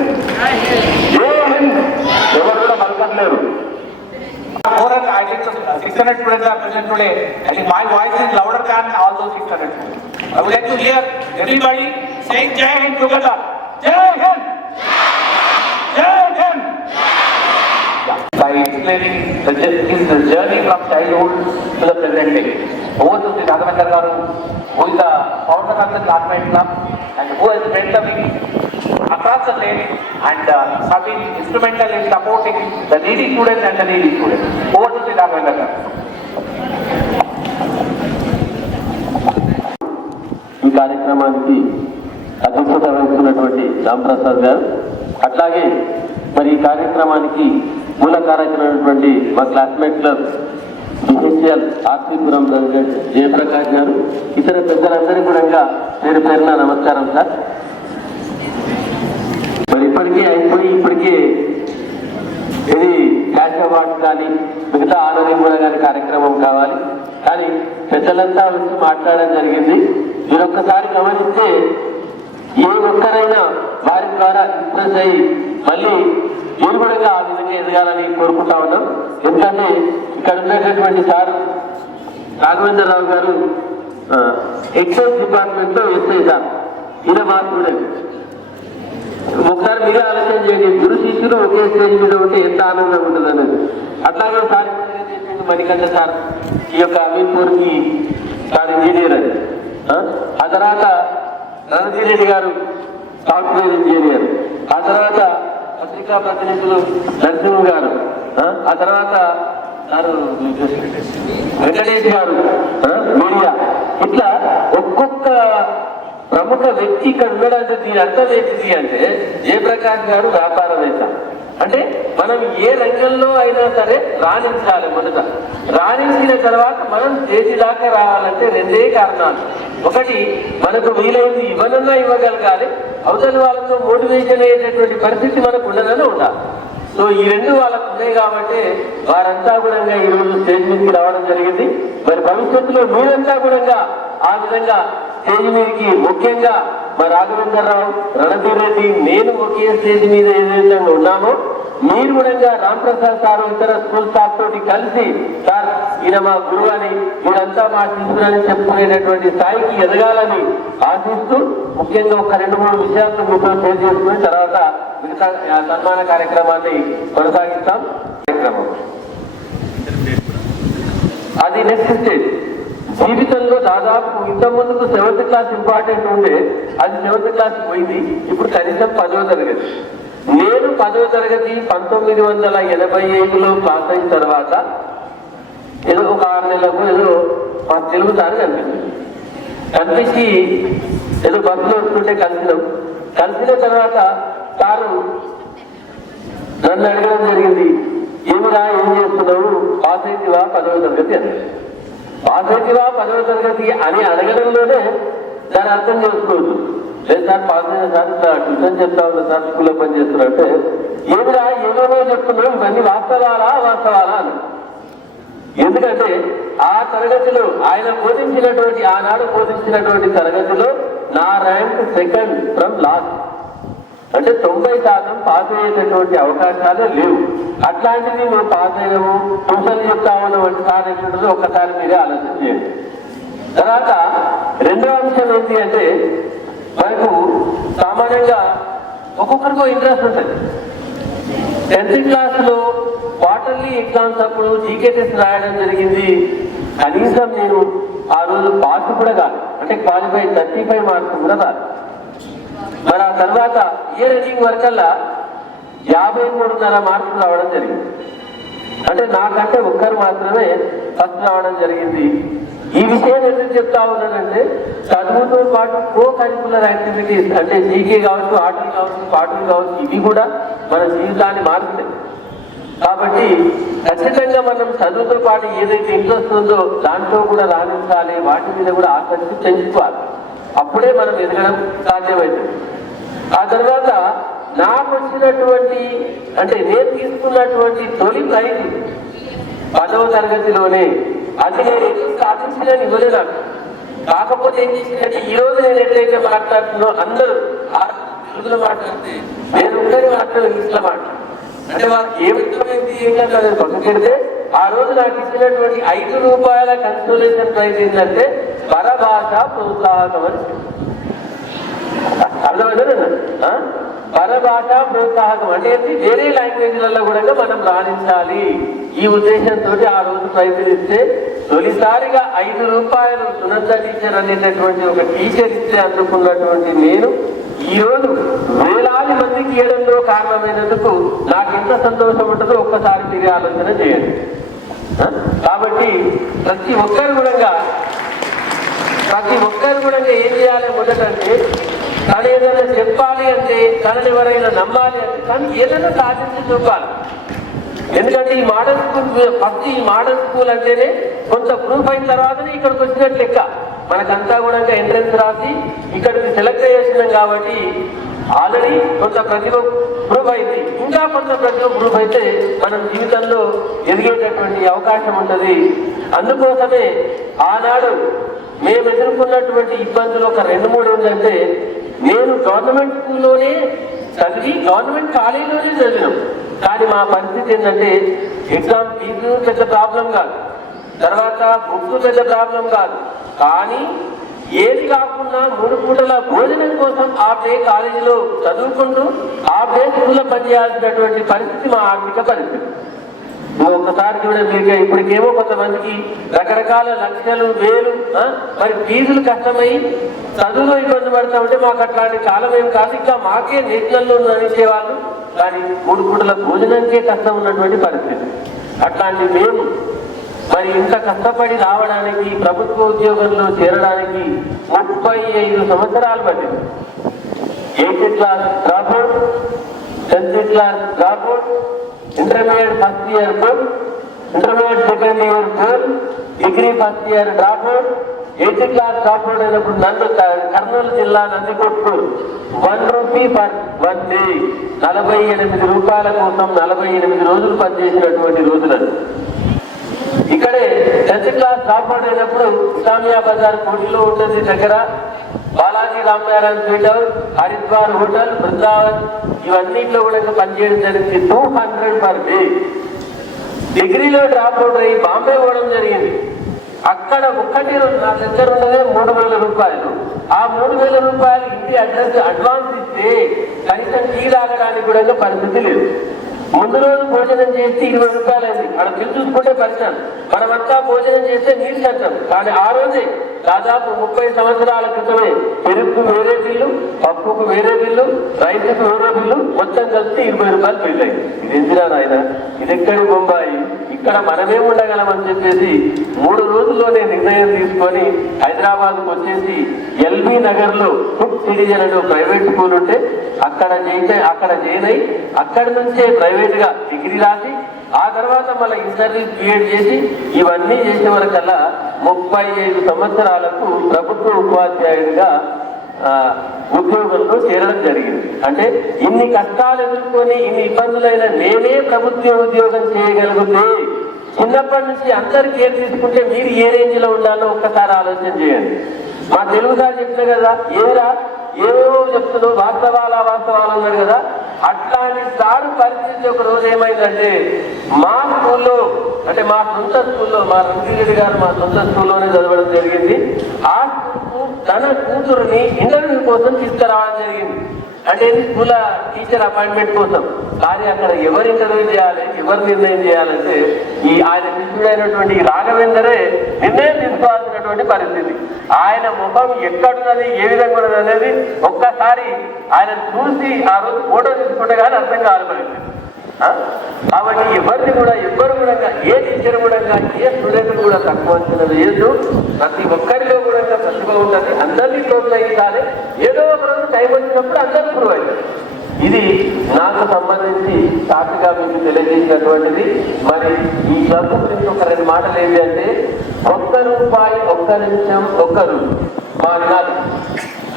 జై హింద్. ఎవరు కూడా పలకట్లేరు. More than I think 600 students are present today. I think my voice is louder than all those 600 students. I would like to hear everybody saying Jai Hind together. Jai Hind, Jai Hind. By explaining the journey from childhood to the present day. Over to Sri Raghavendra Garu, who is the founder of the Classmate Club and who has mentoring across the state and have been instrumental in supporting the needy students and the needy students. Over to Sri Raghavendra Garu. ఈ కార్యక్రమానికి అధ్యక్షత వహిస్తున్నటువంటి రాంప్రసాద్ గారు, అట్లాగే మరి ఈ కార్యక్రమానికి మూల కారకులైనటువంటి మా classmate club BHEL RC Puram president Jayaprakash garu, ఇతర పెద్దలందరికీ కూడా పేరు పేరున నమస్కారం సార్. మరి ఇప్పటికే అయిపోయి ఇప్పటికే ఇది క్యాష్ అవార్డు కానీ మిగతా ఆనరింగ్ కూడా కానీ కార్యక్రమం కావాలి, కానీ పెద్దలంతా వచ్చి మాట్లాడడం జరిగింది. మీరు ఒక్కసారి గమనిస్తే ఏ ఒక్కరైనా వారి ద్వారా ఇంప్రెస్ అయ్యి మళ్ళీ నిలబడగా ఆ విధంగా ఎదగాలని కోరుకుంటా ఉన్నాం. ఎందుకంటే ఇక్కడ ఉన్నటువంటి సార్ రాఘవేంద్రరావు గారు ఎక్సైజ్ డిపార్ట్మెంట్ లో ఎస్ఐ సార్, ఈయన మా స్టూడెంట్. ఒకసారి మీరే ఆలోచన చేయండి, గురు శిష్యులు ఒకే స్టేజ్ మీద ఉంటే ఎంత ఆనందంగా ఉంటుంది అనేది. అట్లాగే సార్ మణికంఠ సార్ ఈ యొక్క అమీర్పూర్కి సార్ ఇంజనీర్ అని, ఆ తర్వాత రణధీర్ రెడ్డి గారు సాఫ్ట్వేర్ ఇంజనీర్, ఆ తర్వాత పత్రికా ప్రతినిధులు నరసింహ గారు, ఆ తర్వాత వెంకటేష్ గారు మీడియా. ఇట్లా ఒక్కొక్క ప్రముఖ వ్యక్తి ఇక్కడ ఉండడానికి దీని అర్థం ఏంటిది అంటే, జయప్రకాష్ గారు వ్యాపారవేత్త. అంటే మనం ఏ రంగంలో అయినా సరే రాణించాలి. మొదట రాణించిన తర్వాత మనం స్టేజి దాకా రావాలంటే రెండే కారణాలు. ఒకటి, మనకు వీలైంది ఇవ్వనన్నా ఇవ్వగలగాలి, అవతల వాళ్ళతో మోటివేషన్ అయ్యేటటువంటి పరిస్థితి మనకు ఉండదనే ఉండాలి. సో ఈ రెండు వాళ్ళకు ఉన్నాయి కాబట్టి వారంతా కూడా ఈరోజు స్టేజ్ మీదకి రావడం జరిగింది. మరి భవిష్యత్తులో మీరంతా కూడా ఆ విధంగా స్టేజ్ మీదకి, ముఖ్యంగా మా రాఘవేంద్రరావు, రణధీర్ రెడ్డి, నేను ఒకే స్టేజ్ మీద ఏదైతే ఉన్నామో మీరు కూడా రాంప్రసాద్ సార్ ఇతర స్కూల్ స్టాఫ్ తోటి కలిసి సార్ ఈయన మా గురువు అని, మీరంతా మా శిష్యులని చెప్పుకునేటటువంటి స్థాయికి ఎదగాలని ఆశిస్తూ, ముఖ్యంగా ఒక 2-3 విషయాలను మీతో షేర్ చేసుకుని తర్వాత మిగతా సన్మాన కార్యక్రమాన్ని కొనసాగిస్తాం. కార్యక్రమం అది నెక్స్ట్ స్టేజ్. జీవితంలో దాదాపు ఇంతకుముందుకు 7th క్లాస్ ఇంపార్టెంట్ ఉండే, అది 7th క్లాస్ పోయింది. ఇప్పుడు కనీసం 10వ తరగతి. నేను 10వ తరగతి 1985లో పాస్ అయిన తర్వాత ఏదో ఒక 6 నెలలకు ఏదో మా తెలుగు సార్ కనిపించి ఏదో బస్సులో వస్తుంటే కలిసిన తర్వాత సారు నన్ను అడగడం జరిగింది, ఏమిరా ఏం చేస్తున్నావు, పాస్ అయితేవా 10వ తరగతి అని. పాస్ అయితేవా 10వ తరగతి అని అడగడంలోనే దాన్ని అర్థం చేసుకోవచ్చు. లేదు సార్ పాస్ అయిన సార్ ఇట్లా ట్యూషన్ చెప్తా ఉన్నా సార్, స్కూల్లో పని చేస్తున్నట్టే, ఏమిరా ఏమేమో చెప్తున్నావు, ఇవన్నీ వాస్తవాలా అని. ఎందుకంటే ఆ తరగతిలో ఆయన బోధించినటువంటి, ఆనాడు బోధించినటువంటి తరగతిలో నా ర్యాంక్ 2nd ఫ్రమ్ లాస్ట్. అంటే 90% పాస్ అయ్యేటటువంటి అవకాశాలే లేవు. అట్లాంటిది మేము పాస్ అయ్యాము, ట్యూషన్ చెప్తా ఉన్నాం అంటే సార్ ఒక్కసారి మీరే ఆలోచన చేయండి. తర్వాత రెండో అంశం ఏంటి అంటే, మనకు సామాన్యంగా ఒక్కొక్కరికో ఇంట్రెస్ట్ ఉంటుంది. 10th క్లాస్లో క్వార్టర్లీ ఎగ్జామ్స్ అప్పుడు జీకే టెస్ట్ రాయడం జరిగింది. కనీసం నేను ఆ రోజు పాస్ కూడా కాదు, అంటే క్వాలిఫై 35 మార్క్స్ కూడా కాదు. మరి ఆ తర్వాత ఇయర్ ఎండింగ్ వరకల్లా 53.5 మార్కులు రావడం జరిగింది. అంటే నాకంటే ఒక్కరు మాత్రమే ఫస్ట్ రావడం జరిగింది. ఈ విషయం ఎందుకు చెప్తా ఉన్నానంటే, చదువుతో పాటు కో కరికులర్ యాక్టివిటీస్ అంటే జీకే కావచ్చు, ఆటలు కావచ్చు, పాటలు కావచ్చు, ఇవి కూడా మన జీవితాన్ని మారుతాయి. కాబట్టి ఖచ్చితంగా మనం చదువుతో పాటు ఏదైతే ఇంట్రెస్ట్ ఉందో దాంట్లో కూడా రాణించాలి, వాటి మీద కూడా ఆసక్తి పెంచుకోవాలి. అప్పుడే మనం ఎదగడం సాధ్యమవుతుంది. ఆ తర్వాత నాకు వచ్చినటువంటి, అంటే నేను తీసుకున్నటువంటి తొలి ప్రైజ్ 10వ తరగతిలోనే. అది నేను ఎందుకు సాధించాలని ఇవ్వలే నాకు. కాకపోతే ఏం చేసిందంటే, ఈ రోజు నేను ఎట్లయితే మాట్లాడుతున్నా అందరూ తెలుగులో మాట్లాడితే నేను ఉండని మాట్లాడు ఇంగ్లీష్లో మాట్లాడు, అంటే వాళ్ళకి ఏమిటమైంది ఏంటంటే అది పక్కకెడితే, ఆ రోజు నాకు ఇచ్చినటువంటి 5 రూపాయల కన్సోలేషన్ ప్రైజ్ ఏంటంటే పరభాష ప్రోత్సాహకం అని. అర్థమైందా? పరభాష ప్రోత్సాహకం అంటే వేరే లాంగ్వేజ్లలో కూడా మనం రాణించాలి. ఈ ఉద్దేశంతో ఆ రోజు ప్రయత్నిస్తే తొలిసారిగా 5 రూపాయలు సునంద టీచర్ అనేటటువంటి ఒక టీచర్ ఇస్తే అందుకున్నటువంటి నేను ఈ రోజు వేలాది మందికి ఇవ్వడంలో కారణమైనందుకు నాకు ఎంత సంతోషం ఉంటుందో ఒక్కసారి తిరిగి ఆలోచన చేయండి. కాబట్టి ప్రతి ఒక్కరు కూడా ఏం చేయాలి మొదటంటే తను ఏదైనా చెప్పాలి అంటే తనని ఎవరైనా నమ్మాలి అంటే తను ఏదైనా సాధించి చూపాలి. ఎందుకంటే ఈ మోడల్ స్కూల్ అంటేనే కొంత ప్రూఫ్ అయిన తర్వాతనే ఇక్కడికి వచ్చినట్టు లెక్క. మనకంతా కూడా ఎంట్రన్స్ రాసి ఇక్కడికి సెలెక్ట్ చేసినాం కాబట్టి ఆల్రెడీ కొంత ప్రతిభ ప్రూఫ్ అయింది. ఇంకా కొంత ప్రతిభ ప్రూఫ్ అయితే మనం జీవితంలో ఎదిగేటటువంటి అవకాశం ఉంటుంది. అందుకోసమే ఆనాడు మేము ఎదుర్కొన్నటువంటి ఇబ్బందులు ఒక 2-3 ఏంటంటే, నేను గవర్నమెంట్ స్కూల్లోనే చదివి గవర్నమెంట్ కాలేజీలోనే చదివినాం. కానీ మా పరిస్థితి ఏంటంటే ఎగ్జామ్ ఫీజు పెద్ద ప్రాబ్లం కాదు, తర్వాత బుక్స్ పెద్ద ప్రాబ్లం కాదు, కానీ ఏది కాకుండా 3 పూటల భోజనం కోసం హాఫ్ డే కాలేజీలో చదువుకుంటూ హాఫ్ డే స్కూల్లో పనిచేయాల్సినటువంటి పరిస్థితి మా ఆర్థిక పరిస్థితి. ఒక్కసారి చూడండి, ఇప్పటికేమో కొంతమందికి రకరకాల లక్షలు వేలు మరి ఫీజులు కష్టమై చదువులో ఇబ్బంది పడతా ఉంటే మాకు అట్లాంటి కాలం ఏం కాదు. ఇంకా మాకే నేషనల్లో నడిచేవాళ్ళు, కానీ 3 పూటల భోజనానికే కష్టం ఉన్నటువంటి పరిస్థితి. అట్లాంటి మేము మరి ఇంత కష్టపడి రావడానికి, ప్రభుత్వ ఉద్యోగంలో చేరడానికి 35 సంవత్సరాలు పట్టింది. 8th class dropout, 10th class dropout, intermediate first year board, intermediate second year board, degree first year dropout. 8th class dropout అయినప్పుడు నన్ను కర్నూలు జిల్లా నందికొట్టు 1 రూపీ పర్ 1 డే 48 రూపాయల కోసం 48 రోజులు పనిచేసినటువంటి రోజులను. ఇక్కడే 10th క్లాస్ డ్రాప్అవుట్ అయినప్పుడు ఇస్లామియా బజార్ కోటిలో ఉంటుంది దగ్గర Balaji Ramanarayana sweet house, Haridwar hotel, Brindavan ఇవన్నిట్లో కూడా పనిచేయడం జరిగింది. 200 పర్ డే. డిగ్రీలో డ్రాప్అవుట్ అయ్యి బాంబే పోవడం జరిగింది. అక్కడ ఒక్కటి నా దగ్గర ఉన్నదే 3000 రూపాయలు. ఆ 3000 రూపాయలు ఇంటి అడ్రస్ అడ్వాన్స్ ఇస్తే కనీసం టీ తాగడానికి కూడా పరిస్థితి లేదు. ముందు రోజు భోజనం చేస్తే 20 రూపాయలు అయింది. అక్కడ బిల్లు చూసుకుంటే పరిచయం. మనమంతా భోజనం చేస్తే నీళ్ళు కట్టాం, కానీ ఆ రోజే దాదాపు 30 సంవత్సరాల క్రితమే పెరుగుకు వేరే బిల్లు, పప్పుకు వేరే బిల్లు, రైతుకు వేరే బిల్లు, మొత్తం కలిసి 20 రూపాయలు బిల్లు అయింది. ఇది ఎందురా నాయన, ఇది ఎక్కడి బొంబాయి, ఇక్కడ మనమే ఉండగలమని చెప్పేసి 3 రోజుల్లోనే నిర్ణయం తీసుకొని హైదరాబాద్కు వచ్చేసి ఎల్బీ నగర్ లో ఫుడ్ సిటిజన్ అనే ప్రైవేట్ స్కూల్ ఉంటే అక్కడ జాయిన్ అయి అక్కడి నుంచే ప్రైవేట్ గా డిగ్రీ రాసి ఆ తర్వాత మళ్ళీ ఇంటర్వ్యూ క్రియేట్ చేసి ఇవన్నీ చేసే వరకల్లా 35 సంవత్సరాలకు ప్రభుత్వ ఉపాధ్యాయుడిగా ఉద్యోగంలో చేరడం జరిగింది. అంటే ఇన్ని కష్టాలు ఎదుర్కొని ఇన్ని ఇబ్బందులైన నేనే ప్రభుత్వ ఉద్యోగం చేయగలిగితే చిన్నప్పటి నుంచి అందరు కేర్ తీసుకుంటే మీరు ఏ రేంజ్ లో ఉండాలో ఒక్కసారి ఆలోచన చేయండి. మా తెలుగు సార్ చెప్పిన కదా, ఏవేవో చెప్తున్నావు వాస్తవాలు అన్నాడు కదా, అట్లాంటి సారు పరిస్థితి ఒక రోజు ఏమైందంటే మా స్కూల్లో, అంటే మా సొంత స్కూల్లో, మా రంగిరెడ్డి గారు మా సొంత స్కూల్లోనే చదవడం జరిగింది. ఆ స్కూల్కు తన కూతురుని ఇంటర్వ్యూ కోసం తీసుకురావడం జరిగింది. అంటే స్కూల్ టీచర్ అపాయింట్మెంట్ కోసం. కానీ అక్కడ ఎవరు ఇంటర్వ్యూ చేయాలి, ఎవరు నిర్ణయం చేయాలంటే ఆయన శిష్యుడైనటువంటి రాఘవేందరే నిర్ణయం తీసుకోవాల్సినటువంటి పరిస్థితి. ఆయన ముఖం ఎక్కడున్నది, ఏ విధంగా ఉన్నది అనేది ఒక్కసారి ఆయన చూసి ఆ రోజు ఫోటో తీసుకుంటే కానీ అర్థం కావాలనిపించింది. కాబట్టి ఎవ్వరు కూడా ఏ టీచర్ కూడా ఏ స్టూడెంట్ కూడా తక్కువ అంచనా లేదు. ప్రతి ఒక్కరిలో కూడా ప్రతిభ ఉంటుంది. అందరినీ ప్రోత్సహించాలి. ఏదో ఒక రోజు టైం వచ్చినప్పుడు అందరూ ప్రొవైడ్. ఇది నాకు సంబంధించి సాక్షిగా మీకు తెలియజేసినటువంటిది. మరి ఈ క్లబ్ గురించి ఒక 2 మాటలు ఏవి అంటే, 1 రూపాయి 1 నిమిషం 1 రోజు మా వినాలి.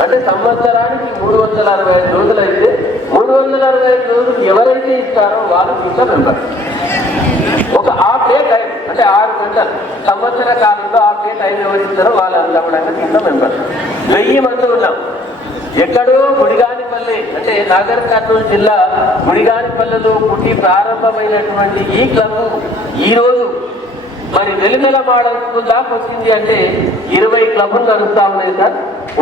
అంటే సంవత్సరానికి 365 రోజులు అయితే 365 రోజులు ఎవరైతే ఇస్తారో వాళ్ళు ఇంకా మెంబర్. ఒక హాఫ్ డే టైం అంటే 6 గంటలు సంవత్సర కాలంలో హాఫ్ డే టైం ఎవరు ఇస్తారో వాళ్ళంతా కూడా ఇంకా మెంబర్. 1000 మంది ఉన్నాం. ఎక్కడో గుడిగానిపల్లి అంటే నాగర్ కర్నూలు జిల్లా గుడిగానిపల్లిలో పుట్టి ప్రారంభమైనటువంటి ఈ క్లబ్ ఈ రోజు మరి వెలుగల మోడల్ స్కూల్ దాకా వచ్చింది. అంటే 20 క్లబ్లు నడుస్తా ఉన్నాయి సార్.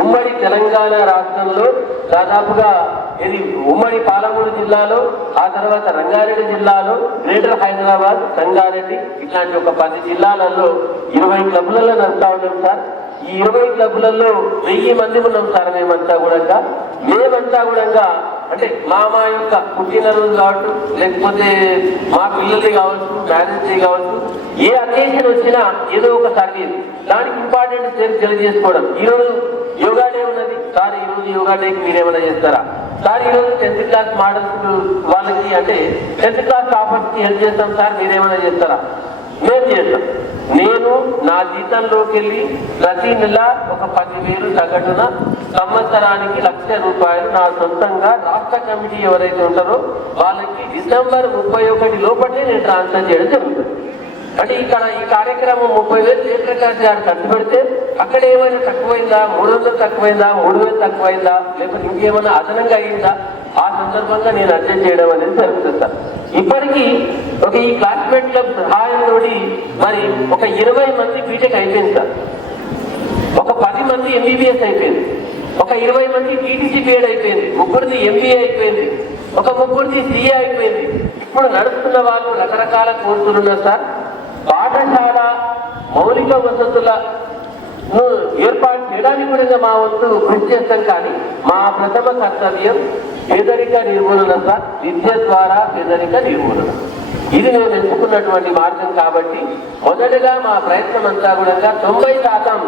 ఉమ్మడి తెలంగాణ రాష్ట్రంలో దాదాపుగా ఇది ఉమ్మడి పాలమూరు జిల్లాలో, ఆ తర్వాత రంగారెడ్డి జిల్లాలో, గ్రేటర్ హైదరాబాద్, సంగారెడ్డి ఇట్లాంటి ఒక 10 జిల్లాలలో 20 క్లబ్లలో నడుస్తా ఉన్నాం సార్. ఈ 20 క్లబ్లలో 1000 మంది ఉన్నాం సార్. మేమంతా కూడా అంటే మా యొక్క పుట్టినరోజు కావచ్చు, లేకపోతే మా పిల్లలది కావచ్చు, మ్యారేజ్ డే కావచ్చు, ఏ అకేషన్ వచ్చినా ఏదో ఒక సర్వీస్ దానికి ఇంపార్టెంట్ తెలియజేసుకోవడం. ఈరోజు యోగా డే ఉన్నది సార్, ఈరోజు యోగా డేకి మీరేమైనా చేస్తారా సార్? ఈరోజు 10th క్లాస్ మోడల్స్ వాళ్ళకి అంటే 10th క్లాస్ టాపర్స్ కి హెల్ప్ చేస్తాం సార్, మీరేమైనా చేస్తారా? మేము చేస్తాం. నేను నా జీతంలోకి వెళ్ళి ప్రతి నెల ఒక 10,000 సగటున సంవత్సరానికి ₹1,00,000 నా సొంతంగా రాష్ట్ర కమిటీ ఎవరైతే ఉంటారో వాళ్ళకి డిసెంబర్ 31 లోపలే నేను ట్రాన్స్ఫర్ చేయడం జరుగుతుంది. అంటే ఇక్కడ ఈ కార్యక్రమం 30,000 జయప్రకాష్ గారు ఖర్చు పెడితే అక్కడ ఏమైనా తక్కువైందా, 300 తక్కువైందా, 3,000 తక్కువైందా, లేకపోతే ఇంకేమైనా అదనంగా అయిందా, ఆ సందర్భంగా నేను అడ్జస్ట్ చేయడం అనేది జరుగుతుంది సార్. ఇప్పటికీ ఈ క్లాస్మేట్ క్లబ్ సహాయంతో మరి ఒక 20 మంది బీటెక్ అయిపోయింది సార్, ఒక 10 మంది MBBS అయిపోయింది, ఒక 20 మంది TTC BEd అయిపోయింది, 3 MBA అయిపోయింది, ఒక 3 CA అయిపోయింది. ఇప్పుడు నడుస్తున్న వాళ్ళు రకరకాల కోర్సులు ఉన్నారు సార్. పాఠశాల మౌలిక వసతులను ఏర్పాటు చేయడానికి కూడా మా వంతు కృషి చేస్తాం. కానీ మా ప్రథమ కర్తవ్యం పేదరిక నిర్మూలన సార్. విద్య ద్వారా పేదరిక నిర్మూలన, ఇది మేము ఎంచుకున్నటువంటి మార్గం. కాబట్టి మొదటగా మా ప్రయత్నం అంతా కూడా 90%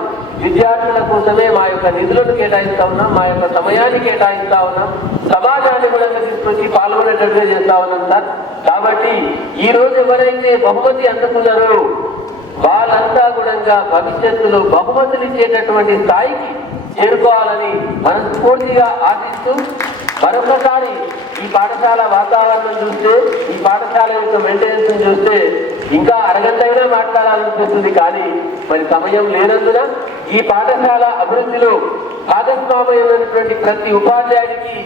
విద్యార్థుల కోసమే మా యొక్క నిధులను కేటాయిస్తా ఉన్నాం, మా యొక్క సమయాన్ని కేటాయిస్తా ఉన్నాం, సమాజాన్ని కూడా తీసుకొచ్చి పాల్గొనేటట్టుగా చేస్తా ఉన్నాం సార్. కాబట్టి ఈ రోజు ఎవరైతే బహుమతి అందుకున్నారో వాళ్ళంతా కూడా భవిష్యత్తులో బహుమతులు ఇచ్చేటటువంటి స్థాయికి చేరుకోవాలని మనస్ఫూర్తిగా ఆశిస్తూ, మరొకసారి ఈ పాఠశాల వాతావరణం చూస్తే, ఈ పాఠశాల యొక్క మెయింటెనెన్స్ చూస్తే ఇంకా అరగంట అయినా మాట్లాడాలనిపిస్తుంది. కానీ మరి సమయం లేనందున ఈ పాఠశాల అభివృద్ధిలో భాగస్వామ్యమైనటువంటి ప్రతి ఉపాధ్యాయుడికి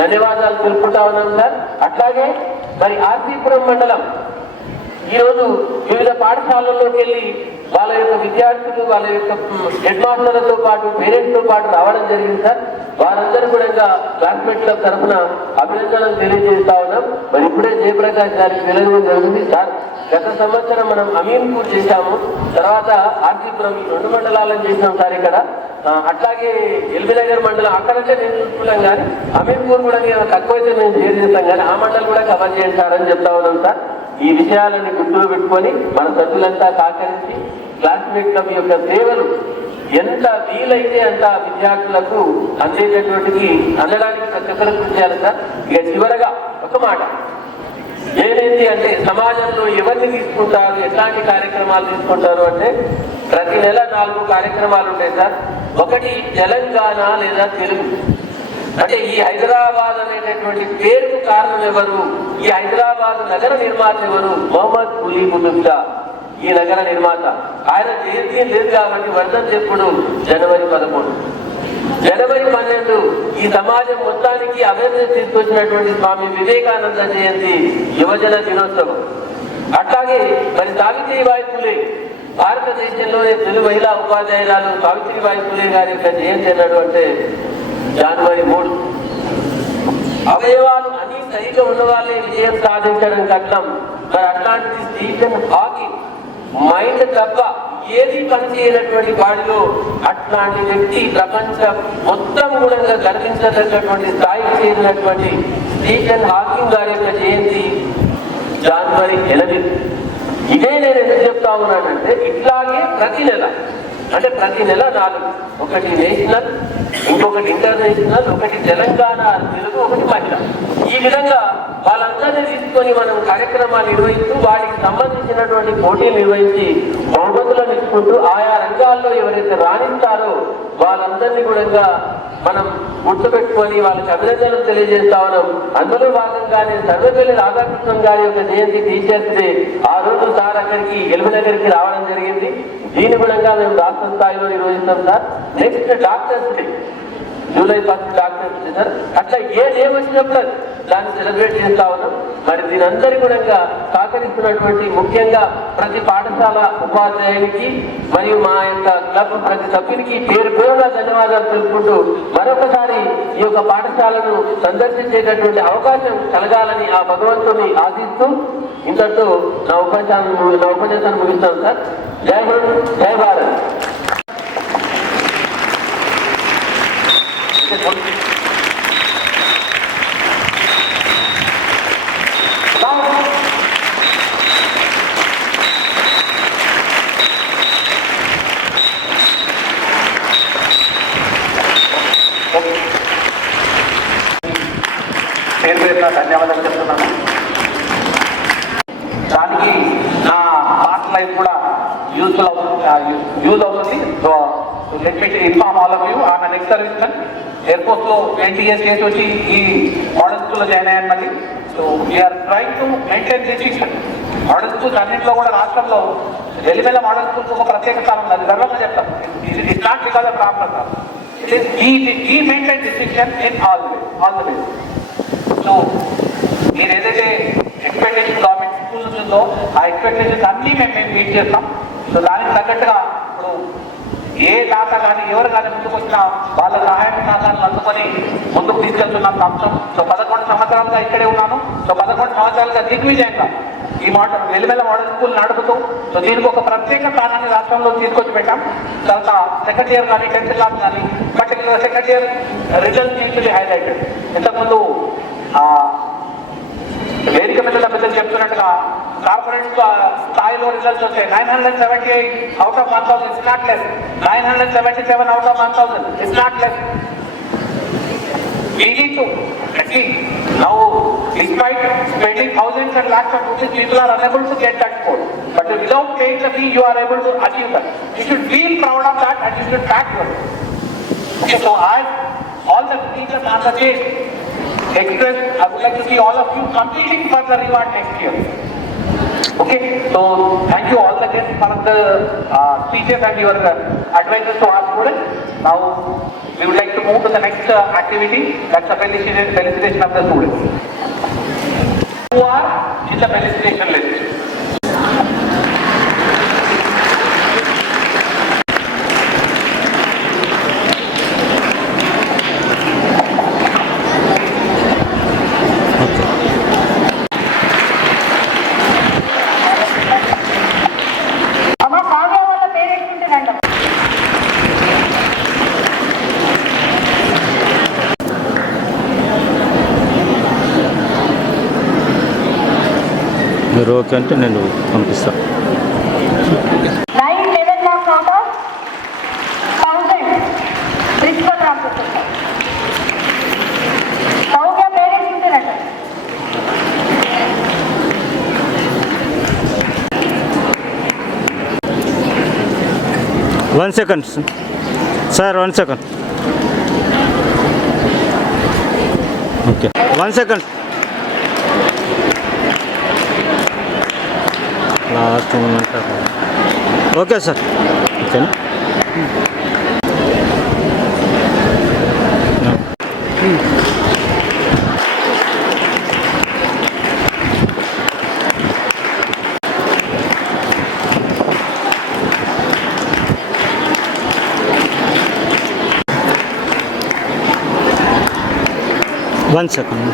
ధన్యవాదాలు తెలుపుకుంటా ఉన్నాం సార్. అట్లాగే మరి ఆర్సీపురం మండలం ఈరోజు వివిధ పాఠశాలల్లోకి వెళ్ళి వాళ్ళ యొక్క విద్యార్థులు, వాళ్ళ యొక్క హెడ్ మాస్టర్లతో పాటు పేరెంట్స్ తో పాటు రావడం జరిగింది సార్. వారందరూ కూడా క్లాస్మేట్ క్లబ్ తరఫున అభినందనలు తెలియజేస్తా ఉన్నాం. మరి ఇప్పుడే జయప్రకాష్ గారికి తెలియజేయడం జరిగింది సార్. గత సంవత్సరం మనం అమీన్పూర్ చేశాము, తర్వాత ఆర్జీపురం, ఈ 2 మండలాలను చేసాం సార్ ఇక్కడ. అట్లాగే ఎల్బీనగర్ మండలం అక్కడంటే నేను చూసుకున్నాం, కానీ అమీన్పూర్ కూడా తక్కువైతే మేము షేర్ చేస్తాం, కానీ ఆ మండలం కూడా కవర్ చేయండి సార్ అని చెప్తా ఉన్నాం సార్. ఈ విషయాలన్నీ గుర్తులో పెట్టుకొని మన సభ్యులంతా సహకరించి క్లాస్మేట్ క్లబ్ యొక్క సేవలు ఎంత వీలైతే అంత విద్యార్థులకు అందడానికి ప్రతి ఒక్కరు కృషి చేయాలి సార్. ఇక చివరగా ఒక మాట ఏదైంది అంటే, సమాజంలో ఎవరిని తీసుకుంటారు, ఎట్లాంటి కార్యక్రమాలు తీసుకుంటారు అంటే ప్రతి నెల 4 కార్యక్రమాలు ఉంటాయి సార్. ఒకటి తెలంగాణ లేదా తెలుగు. అంటే ఈ హైదరాబాద్ అనేటటువంటి పేరుకు కారణం ఎవరు, ఈ హైదరాబాద్ నగర నిర్మాత ఎవరు? మొహమ్మద్ కులీ కుతుబ్ షా ఈ నగర నిర్మాత. ఆయన జయంతి లేదు కాబట్టి వర్ధంతి ఎప్పుడు? జనవరి 11. జనవరి 12 ఈ సమాజం మొత్తానికి అవేర్నెస్ తీసుకొచ్చినటువంటి స్వామి వివేకానంద జయంతి, యువజన దినోత్సవం. అట్లాగే మరి సావిత్రిబాయి ఫులే, భారతదేశంలోనే తొలి మహిళా ఉపాధ్యాయురాలు సావిత్రిబాయి ఫులే గారి యొక్క జయంతి అన్నాడు అంటే జనవరి 3. అవయవాలు అన్ని సరిగ్గా ఉన్న వాళ్ళే విజయం సాధించడం కష్టం. మరి అట్లాంటిది స్టీఫెన్ హాకింగ్, మైండ్ తప్ప ఏది పనిచేయనటువంటి వాడిలో అట్లాంటి వ్యక్తి ప్రపంచం మొత్తం కూడా గర్వించదగ్గటువంటి స్థాయికి చేరినటువంటి స్టీఫెన్ హాకింగ్ గారి యొక్క జయంతి జనవరి 8. ఇదే నేను ఎందుకు చెప్తా ఉన్నానంటే, ఇట్లాగే ప్రతి నెల 4, ఒకటి నేషనల్, ఇంకొకటి ఇంటర్నేషనల్, ఒకటి తెలంగాణ తెలుగు, ఒకటి మహిళ. ఈ విధంగా వాళ్ళందరినీ తీసుకొని మనం కార్యక్రమాలు నిర్వహిస్తూ వాటికి సంబంధించినటువంటి పోటీలు నిర్వహించి బహుమతులను ఇచ్చుకుంటూ ఆయా రంగాల్లో ఎవరైతే రాణిస్తారో వాళ్ళందరినీ కూడా మనం గుర్తుపెట్టుకొని వాళ్ళకి అభినందనలు తెలియజేస్తా ఉన్నాం. అందులో భాగంగానే సర్వేపల్లి రాధాకృష్ణన్ గారి యొక్క జయంతి టీచర్స్ డే ఆ రోజు సార్ అక్కడికి ఎల్బీనగర్కి రావడం జరిగింది. దీని గుణంగా మేము రాష్ట్ర స్థాయిలో నిర్వహిస్తాం sir. Next doctors day. July 1 doctor sir అట్లా ఏ డే వచ్చినప్పుడు దాన్ని సెలబ్రేట్ చేస్తా ఉన్నాం. మరి దీని అందరి కూడా సహకరిస్తున్నటువంటి ముఖ్యంగా ప్రతి పాఠశాల ఉపాధ్యాయునికి మరియు మా యొక్క క్లబ్ ప్రతి సభ్యునికి పేరు పేరుగా ధన్యవాదాలు తెలుపుకుంటూ మరొకసారి ఈ యొక్క పాఠశాలను సందర్శించేటటువంటి అవకాశం కలగాలని ఆ భగవంతుని ఆశిస్తూ ఇంతటితో నా ఉపన్యాసాన్ని ముగిస్తాను సార్. జై హింద్, జై భారత్. పేరు పేరున ధన్యవాదాలు చెప్తున్నాను. దానికి నా పార్ట్ లైఫ్ కూడా యూజ్ అవుతుంది. So let me inform all of you ఆమె నెక్స్ట్ సర్వీస్ మ్యాన్ ఎయిర్పోర్ట్ లో 20 years చేసి వచ్చి ఈ మోడల్ స్కూల్లో జాయిన్ అయ్యాను మళ్ళీ. So we're trying to maintain distinction. Model schools అన్నింటిలో కూడా రాష్ట్రంలో వెలిమెల మోడల్ స్కూల్స్ ఒక ప్రత్యేక స్థానం ఉంది. అది గర్వంగా చెప్తాం. It's not because of Ram ఈ maintain distinction in all the way. So మీరు ఏదైతే ఎక్స్పెక్టేషన్ గవర్నమెంట్ స్కూల్స్ ఉందో ఆ ఎక్స్పెక్టేషన్స్ అన్నీ మేము మీట్ చేస్తాం. సో దానికి తగ్గట్టుగా ఇప్పుడు ఏ దాత కానీ ఎవరు కానీ ముందుకు వచ్చినా వాళ్ళ సహాయం సహకారాలు అందుకొని ముందుకు తీసుకెళ్తున్నాం సంవత్సరం. సో 11 సంవత్సరాలుగా ఇక్కడే ఉన్నాను. సో 11 సంవత్సరాలుగా దిగ్విజయంగా ఈ వెలిమెల మోడల్ స్కూల్ నడుపుతూ సో దీనికి ఒక ప్రత్యేక స్థానాన్ని రాష్ట్రంలో తీసుకొచ్చి పెట్టాం. తర్వాత సెకండ్ ఇయర్ కానీ 10th క్లాస్ కానీ particular second year results need to be highlighted. ఇంతకుముందు వేదిక మీద పెద్దలు చెప్తున్నట్టుగా కార్పొరేట్ స్థాయిలో రిజల్ట్స్ వచ్చాయి. 978 out of 1000 it's not less. 977 out of 1000 it's not less. We need to achieve. Now, despite spending thousands and lakhs of rupees, people are unable to get that score. But without paying the fee, you are able to achieve that. You should feel proud of that and you should back yourself. Okay, so as all the teachers on the stage express, I would like to see all of you competing for the reward next year. Okay, so thank you all the guests for the speeches and your advices to our students. Now we would like to move to the next activity, that's the felicitation of the students who are in the felicitation list. మీరు ఓకే అంటే నేను పంపిస్తాను. 911 marks out of 1000. Principal Ramprasad sir. Saumya parents ఉంటున్నట్టు. One second sir, 1 second. Okay, 1 second. Last moment. Okay sir, ఓకేనా? One second.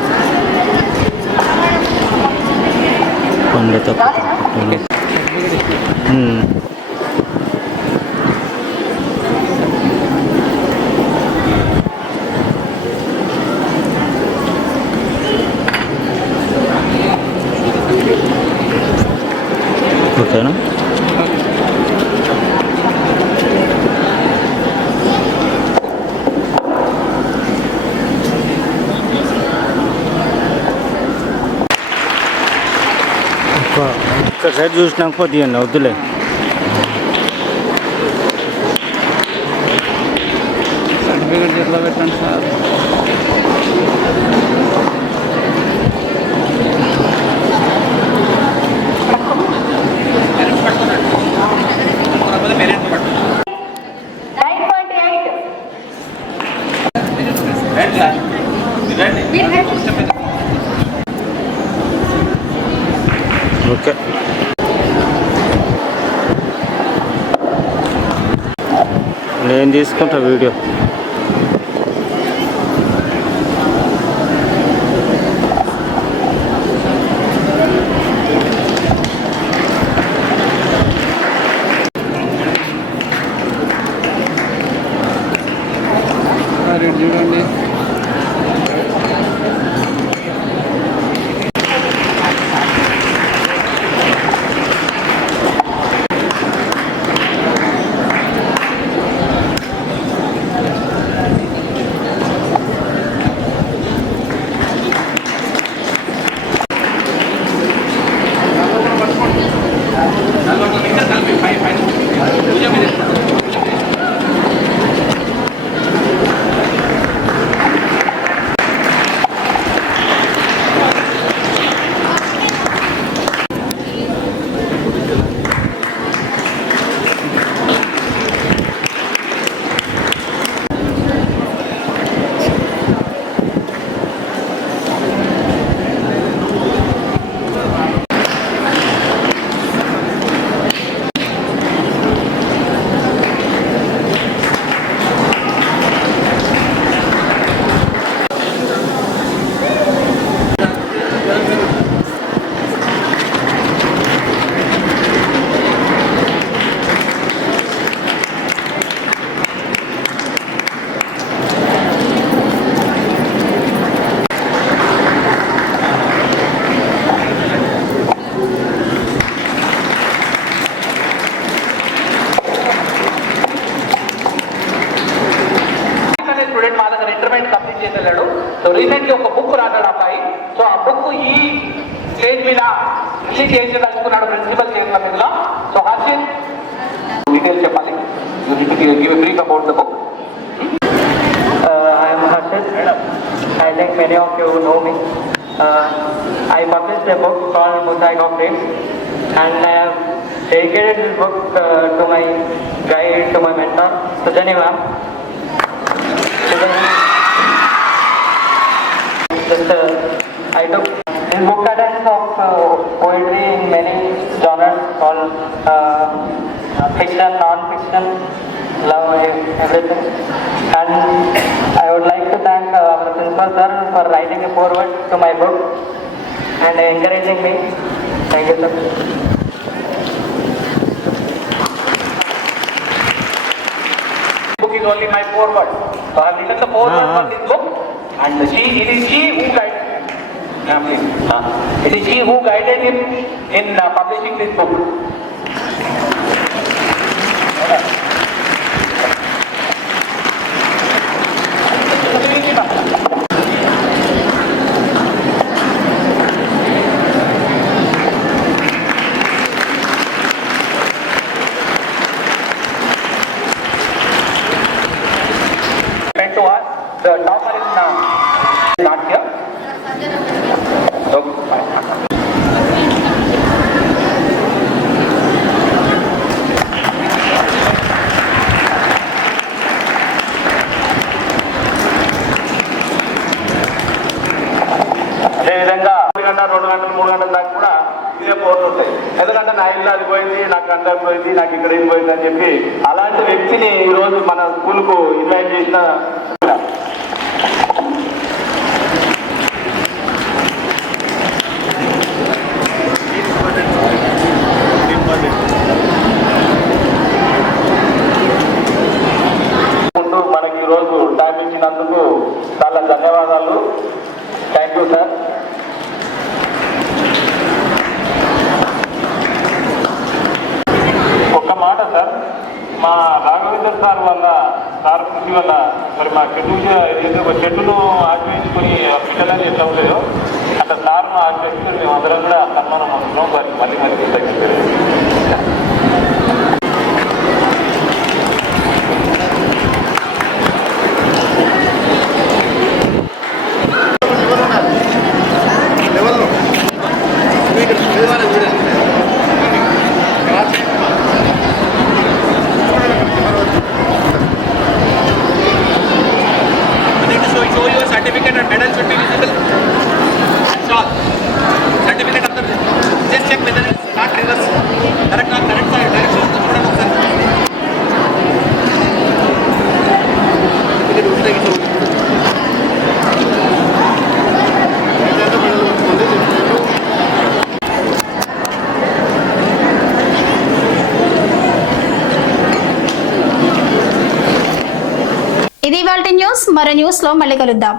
ఓకేనా? ఇక్కడ సైడ్ చూసినాక పోతీయండి, వద్దులే. సర్టిఫికెట్ ఎట్లా పెట్టండి సార్? నేను తీసుకుంటా వీడియో. చూడండి. స్టూడెంట్ మా దగ్గర ఇంటర్మీడియట్ కంప్లీట్ చేసి వెళ్ళాడు. సో రీసెంట్లీ ఒక బుక్ రాశాడు అబ్బాయి. సో ఆ బుక్ ఈ స్టేజ్ మీద రిలీజ్ చేయించదలుచుకున్నాడు ప్రిన్సిపల్ చేసిన. సో హర్షిత్ డీటెయిల్స్ చెప్పాలి. Give a brief about the book. I am Harshit. I think many of you know me. I published a book called Mosaic of Dreams, and I have dedicated this book to my guide, to my mentor, Sujani ma'am. I took this book contains of poetry in many genres called fiction, non-fiction, love, everything. And I would like to thank our principal sir for writing a foreword to my book and encouraging me. Thank you, sir. Book is only my foreword. So I have written the foreword for this book, and it is she who guided. It is she who guided him in publishing this book. To us, the topper is not here. So, అదేవిధంగా 1 గంట 2 గంటలు 3 గంటల దాకా కూడా ఇదే పోతుంటాయి. ఎందుకంటే నా ఇల్లు అది పోయింది, నాకు అంతా పోయింది, నాకు ఇక్కడ ఇది పోయింది అని చెప్పి అలాంటి వ్యక్తిని ఈరోజు మన స్కూల్కు ఇన్వైట్ చేసిన మనకి ఈరోజు టైం ఇచ్చినందుకు చాలా ధన్యవాదాలు. Thank you sir. ఒక్క మాట సార్, మా రాఘవేంద్ర సార్ వల్ల సార్ కృషి వల్ల మరి మా చెట్టును ఆశ్రయించుకొని పిల్లలని ఎట్లా ఉండేదో అట్లా సార్ను ఆశ్రయించుకొని మేము అందరం కూడా సన్మానం అవుతున్నాం. వారికి మళ్ళీ మళ్ళీ తగ్గించారు. show your certificate and medal should be visible. That's all. Certificate after this. Just check whether it's not reverse. Correct or correct side direction. మరో న్యూస్ లో మళ్ళీ కలుద్దాం.